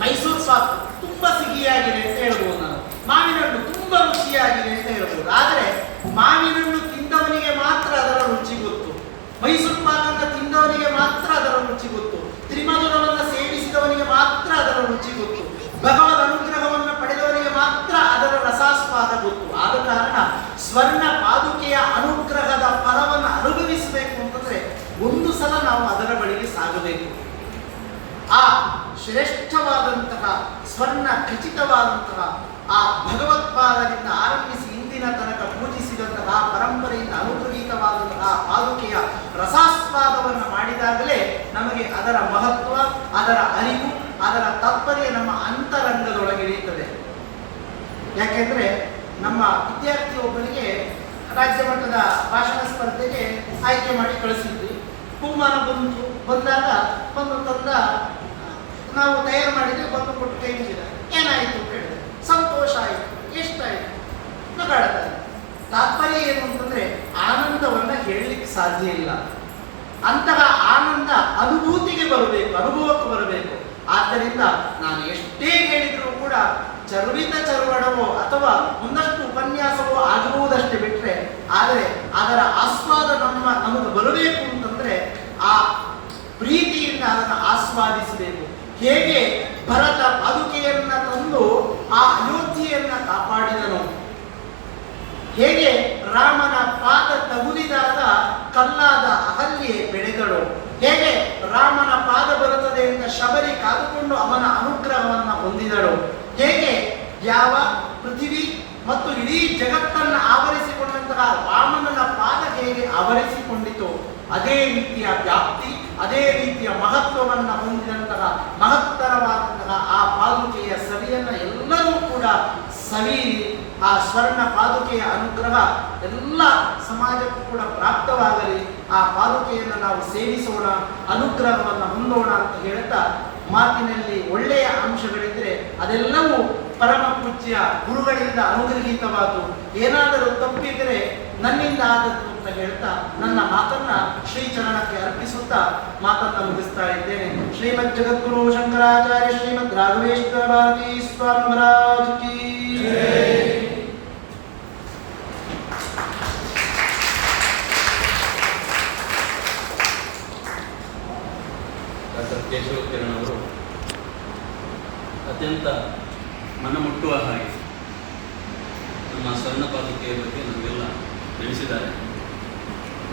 ಮೈಸೂರು ಪಾಕ್ ತುಂಬಾ ಸಿಹಿಯಾಗಿದೆ ಅಂತ ಹೇಳ್ಬೋದು, ನಾನು ಮಾವಿನ ಹಣ್ಣು ತುಂಬಾ ರುಚಿಯಾಗಿದೆ ಅಂತ ಹೇಳ್ಬೋದು. ಆದರೆ ಮಾವಿನ ಹಣ್ಣು ತಿಂದವನಿಗೆ ಮಾತ್ರ ಅದರ ರುಚಿ ಗೊತ್ತು, ಮೈಸೂರು ಪಾಕನ್ನ ತಿಂದವನಿಗೆ ಮಾತ್ರ ಅದರ ರುಚಿ ಗೊತ್ತು, ತ್ರಿಮಧುರವನ್ನ ಸೇವಿಸಿದವನಿಗೆ ಮಾತ್ರ ಅದರ ರುಚಿ ಗೊತ್ತು, ಭಗವದ್ ಅನುಗ್ರಹವನ್ನು ಪಡೆದವನಿಗೆ ಮಾತ್ರ ಅದರ ರಸಾಸ್ವಾದ ಗೊತ್ತು. ಆದ ಕಾರಣ ಸ್ವರ್ಣ ಪಾದುಕೆಯ ಅನುಗ್ರಹದ ಫಲವನ್ನು ಅನುಭವಿಸಬೇಕು ಅಂತಂದ್ರೆ ಒಂದು ಸಲ ನಾವು ಅದರ ಬಳಿಗೆ ಸಾಗಬೇಕು. ಆ ಶ್ರೇಷ್ಠವಾದಂತಹ ಸ್ವರ್ಣ ಖಚಿತವಾದಂತಹ ಆ ಭಗವತ್ಪಾದದಿಂದ ಆರಂಭಿಸಿ ಇಂದಿನ ತನಕ ಪೂಜಿಸಿದಂತಹ ಪರಂಪರೆಯಿಂದ ಅನುಗ್ರಹೀತವಾದಂತಹ ಪಾದುಕೆಯ ರಸಾಸ್ವಾದವನ್ನು ಮಾಡಿದಾಗಲೇ ನಮಗೆ ಅದರ ಮಹತ್ವ, ಅದರ ಅರಿವು, ಅದರ ತಾತ್ಪರ್ಯ ನಮ್ಮ ಅಂತರಂಗದೊಳಗೆ ಇಳಿಯುತ್ತದೆ. ಯಾಕೆಂದ್ರೆ ನಮ್ಮ ವಿದ್ಯಾರ್ಥಿಯೊಬ್ಬನಿಗೆ ರಾಜ್ಯ ಮಟ್ಟದ ಭಾಷಣ ಸ್ಪರ್ಧೆಗೆ ಆಯ್ಕೆ ಮಾಡಿ ಕಳಿಸಿದ್ವಿ. ಬಹುಮಾನ ಬಂದಾಗ ತಂದ ನಾವು ತಯಾರು ಮಾಡಿದ್ರೆ ಬಂದು ಕೊಟ್ಟು ಕೈ ಮುಗಿದ. ಏನಾಯಿತು ಅಂತ ಹೇಳಿದ್ರೆ ಸಂತೋಷ ಆಯಿತು, ಎಷ್ಟಾಯಿತು ನಗಾಡ್ತಾರೆ. ತಾತ್ಪರ್ಯ ಏನು ಅಂತಂದ್ರೆ ಆನಂದವನ್ನ ಹೇಳಲಿಕ್ಕೆ ಸಾಧ್ಯ ಇಲ್ಲ. ಅಂತಹ ಆನಂದ ಅನುಭೂತಿಗೆ ಬರಬೇಕು, ಅನುಭವಕ್ಕೆ ಬರಬೇಕು. ಆದ್ದರಿಂದ ನಾನು ಎಷ್ಟೇ ಹೇಳಿದರೂ ಕೂಡ ಚರ್ವಿತ ಚರ್ವಣವೋ ಅಥವಾ ಒಂದಷ್ಟು ಉಪನ್ಯಾಸವೋ ಆಗಬಹುದಷ್ಟೇ ಬಿಟ್ರೆ, ಆದರೆ ಅದರ ಆಸ್ವಾದ ನಮಗೆ ಬರಬೇಕು ಅಂತಂದ್ರೆ ಆ ಪ್ರೀತಿಯಿಂದ ಅದನ್ನು ಆಸ್ವಾದಿಸಬೇಕು. ಹೇಗೆ ಭರತ ಪಾದುಕೆಯನ್ನ ತಂದು ಆ ಅಯೋಧ್ಯೆಯನ್ನ ಕಾಪಾಡಿದನು, ಹೇಗೆ ರಾಮನ ಪಾದ ತಗುಲಿದಾಗ ಕಲ್ಲಾದ ಅಹಲ್ಯೆ ಬೆಳೆದಳು, ಹೇಗೆ ರಾಮನ ಪಾದ ಬರುತ್ತದೆ ಅಂತ ಶಬರಿ ಕಾದುಕೊಂಡು ಅವನ ಅನುಗ್ರಹವನ್ನು ಹೊಂದಿದಳು, ಹೇಗೆ ಯಾವ ಪೃಥ್ವಿ ಮತ್ತು ಇಡೀ ಜಗತ್ತನ್ನು ಆವರಿಸಿಕೊಂಡಂತಹ ವಾಮನನ ಪಾದ ಹೇಗೆ ಆವರಿಸಿಕೊಂಡಿತು, ಅದೇ ರೀತಿಯ ವ್ಯಾಪ್ತಿ, ಅದೇ ರೀತಿಯ ಮಹತ್ವವನ್ನು ಹೊಂದಿದಂತಹ ಮಹತ್ತರವಾದಂತಹ ಆ ಪಾದುಕೆಯ ಸವಿಯನ್ನು ಎಲ್ಲರೂ ಕೂಡ ಸವಿಯಿರಿ. ಆ ಸ್ವರ್ಣ ಪಾದುಕೆಯ ಅನುಗ್ರಹ ಎಲ್ಲ ಸಮಾಜಕ್ಕೂ ಕೂಡ ಪ್ರಾಪ್ತವಾಗಲಿ. ಆ ಪಾದುಕೆಯನ್ನು ನಾವು ಸೇವಿಸೋಣ, ಅನುಗ್ರಹವನ್ನು ಹೊಂದೋಣ ಅಂತ ಹೇಳ್ತಾ, ಮಾತಿನಲ್ಲಿ ಒಳ್ಳೆಯ ಅಂಶಗಳಿದ್ರೆ ಅದೆಲ್ಲವೂ ಪರಮ ಪೂಜ್ಯ ಗುರುಗಳಿಂದ ಅನುಗ್ರಹೀತವಾದ್ದು. ಏನಾದರೂ ತಪ್ಪಿದರೆ ನನ್ನಿಂದ ಆದದ್ದು ಅಂತ ಹೇಳ್ತಾ ನನ್ನ ಮಾತನ್ನ ಶ್ರೀಚರಣಕ್ಕೆ ಅರ್ಪಿಸುತ್ತಾ ಮಾತನ್ನ ಮುಗಿಸ್ತಾ ಇದ್ದೇನೆ. ಶ್ರೀಮದ್ ಜಗದ್ಗುರು ಶಂಕರಾಚಾರ್ಯ ಶ್ರೀಮದ್ ರಾಘವೇಶ್ವರ ಭಾರತೀ ಸ್ವಾಮಿ ಮಹಾರಾಜ್ ಕೀ ಡಾಕ್ಟರ್ ಕೇಶವ ಕಿರಣ್ ಅವರು ಅತ್ಯಂತ ಮನಮುಟ್ಟುವ ಹಾಗೆ ನಮ್ಮ ಸ್ವರ್ಣ ಪಾದುಕೆಯ ಬಗ್ಗೆ ನಮಗೆಲ್ಲ ತಿಳಿಸಿದ್ದಾರೆ.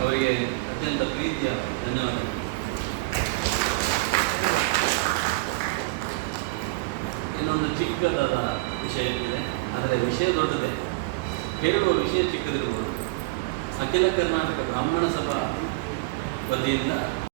ಅವರಿಗೆ ಅತ್ಯಂತ ಪ್ರೀತಿಯ ಧನ್ಯವಾದಗಳು. ಇನ್ನೊಂದು ಚಿಕ್ಕದಾದ ವಿಷಯ ಇದೆ, ಆದರೆ ವಿಷಯ ದೊಡ್ಡದೇ, ಹೇಳುವ ವಿಷಯ ಚಿಕ್ಕದಿರಬಹುದು. ಅಖಿಲ ಕರ್ನಾಟಕ ಬ್ರಾಹ್ಮಣ ಸಭಾ ವತಿಯಿಂದ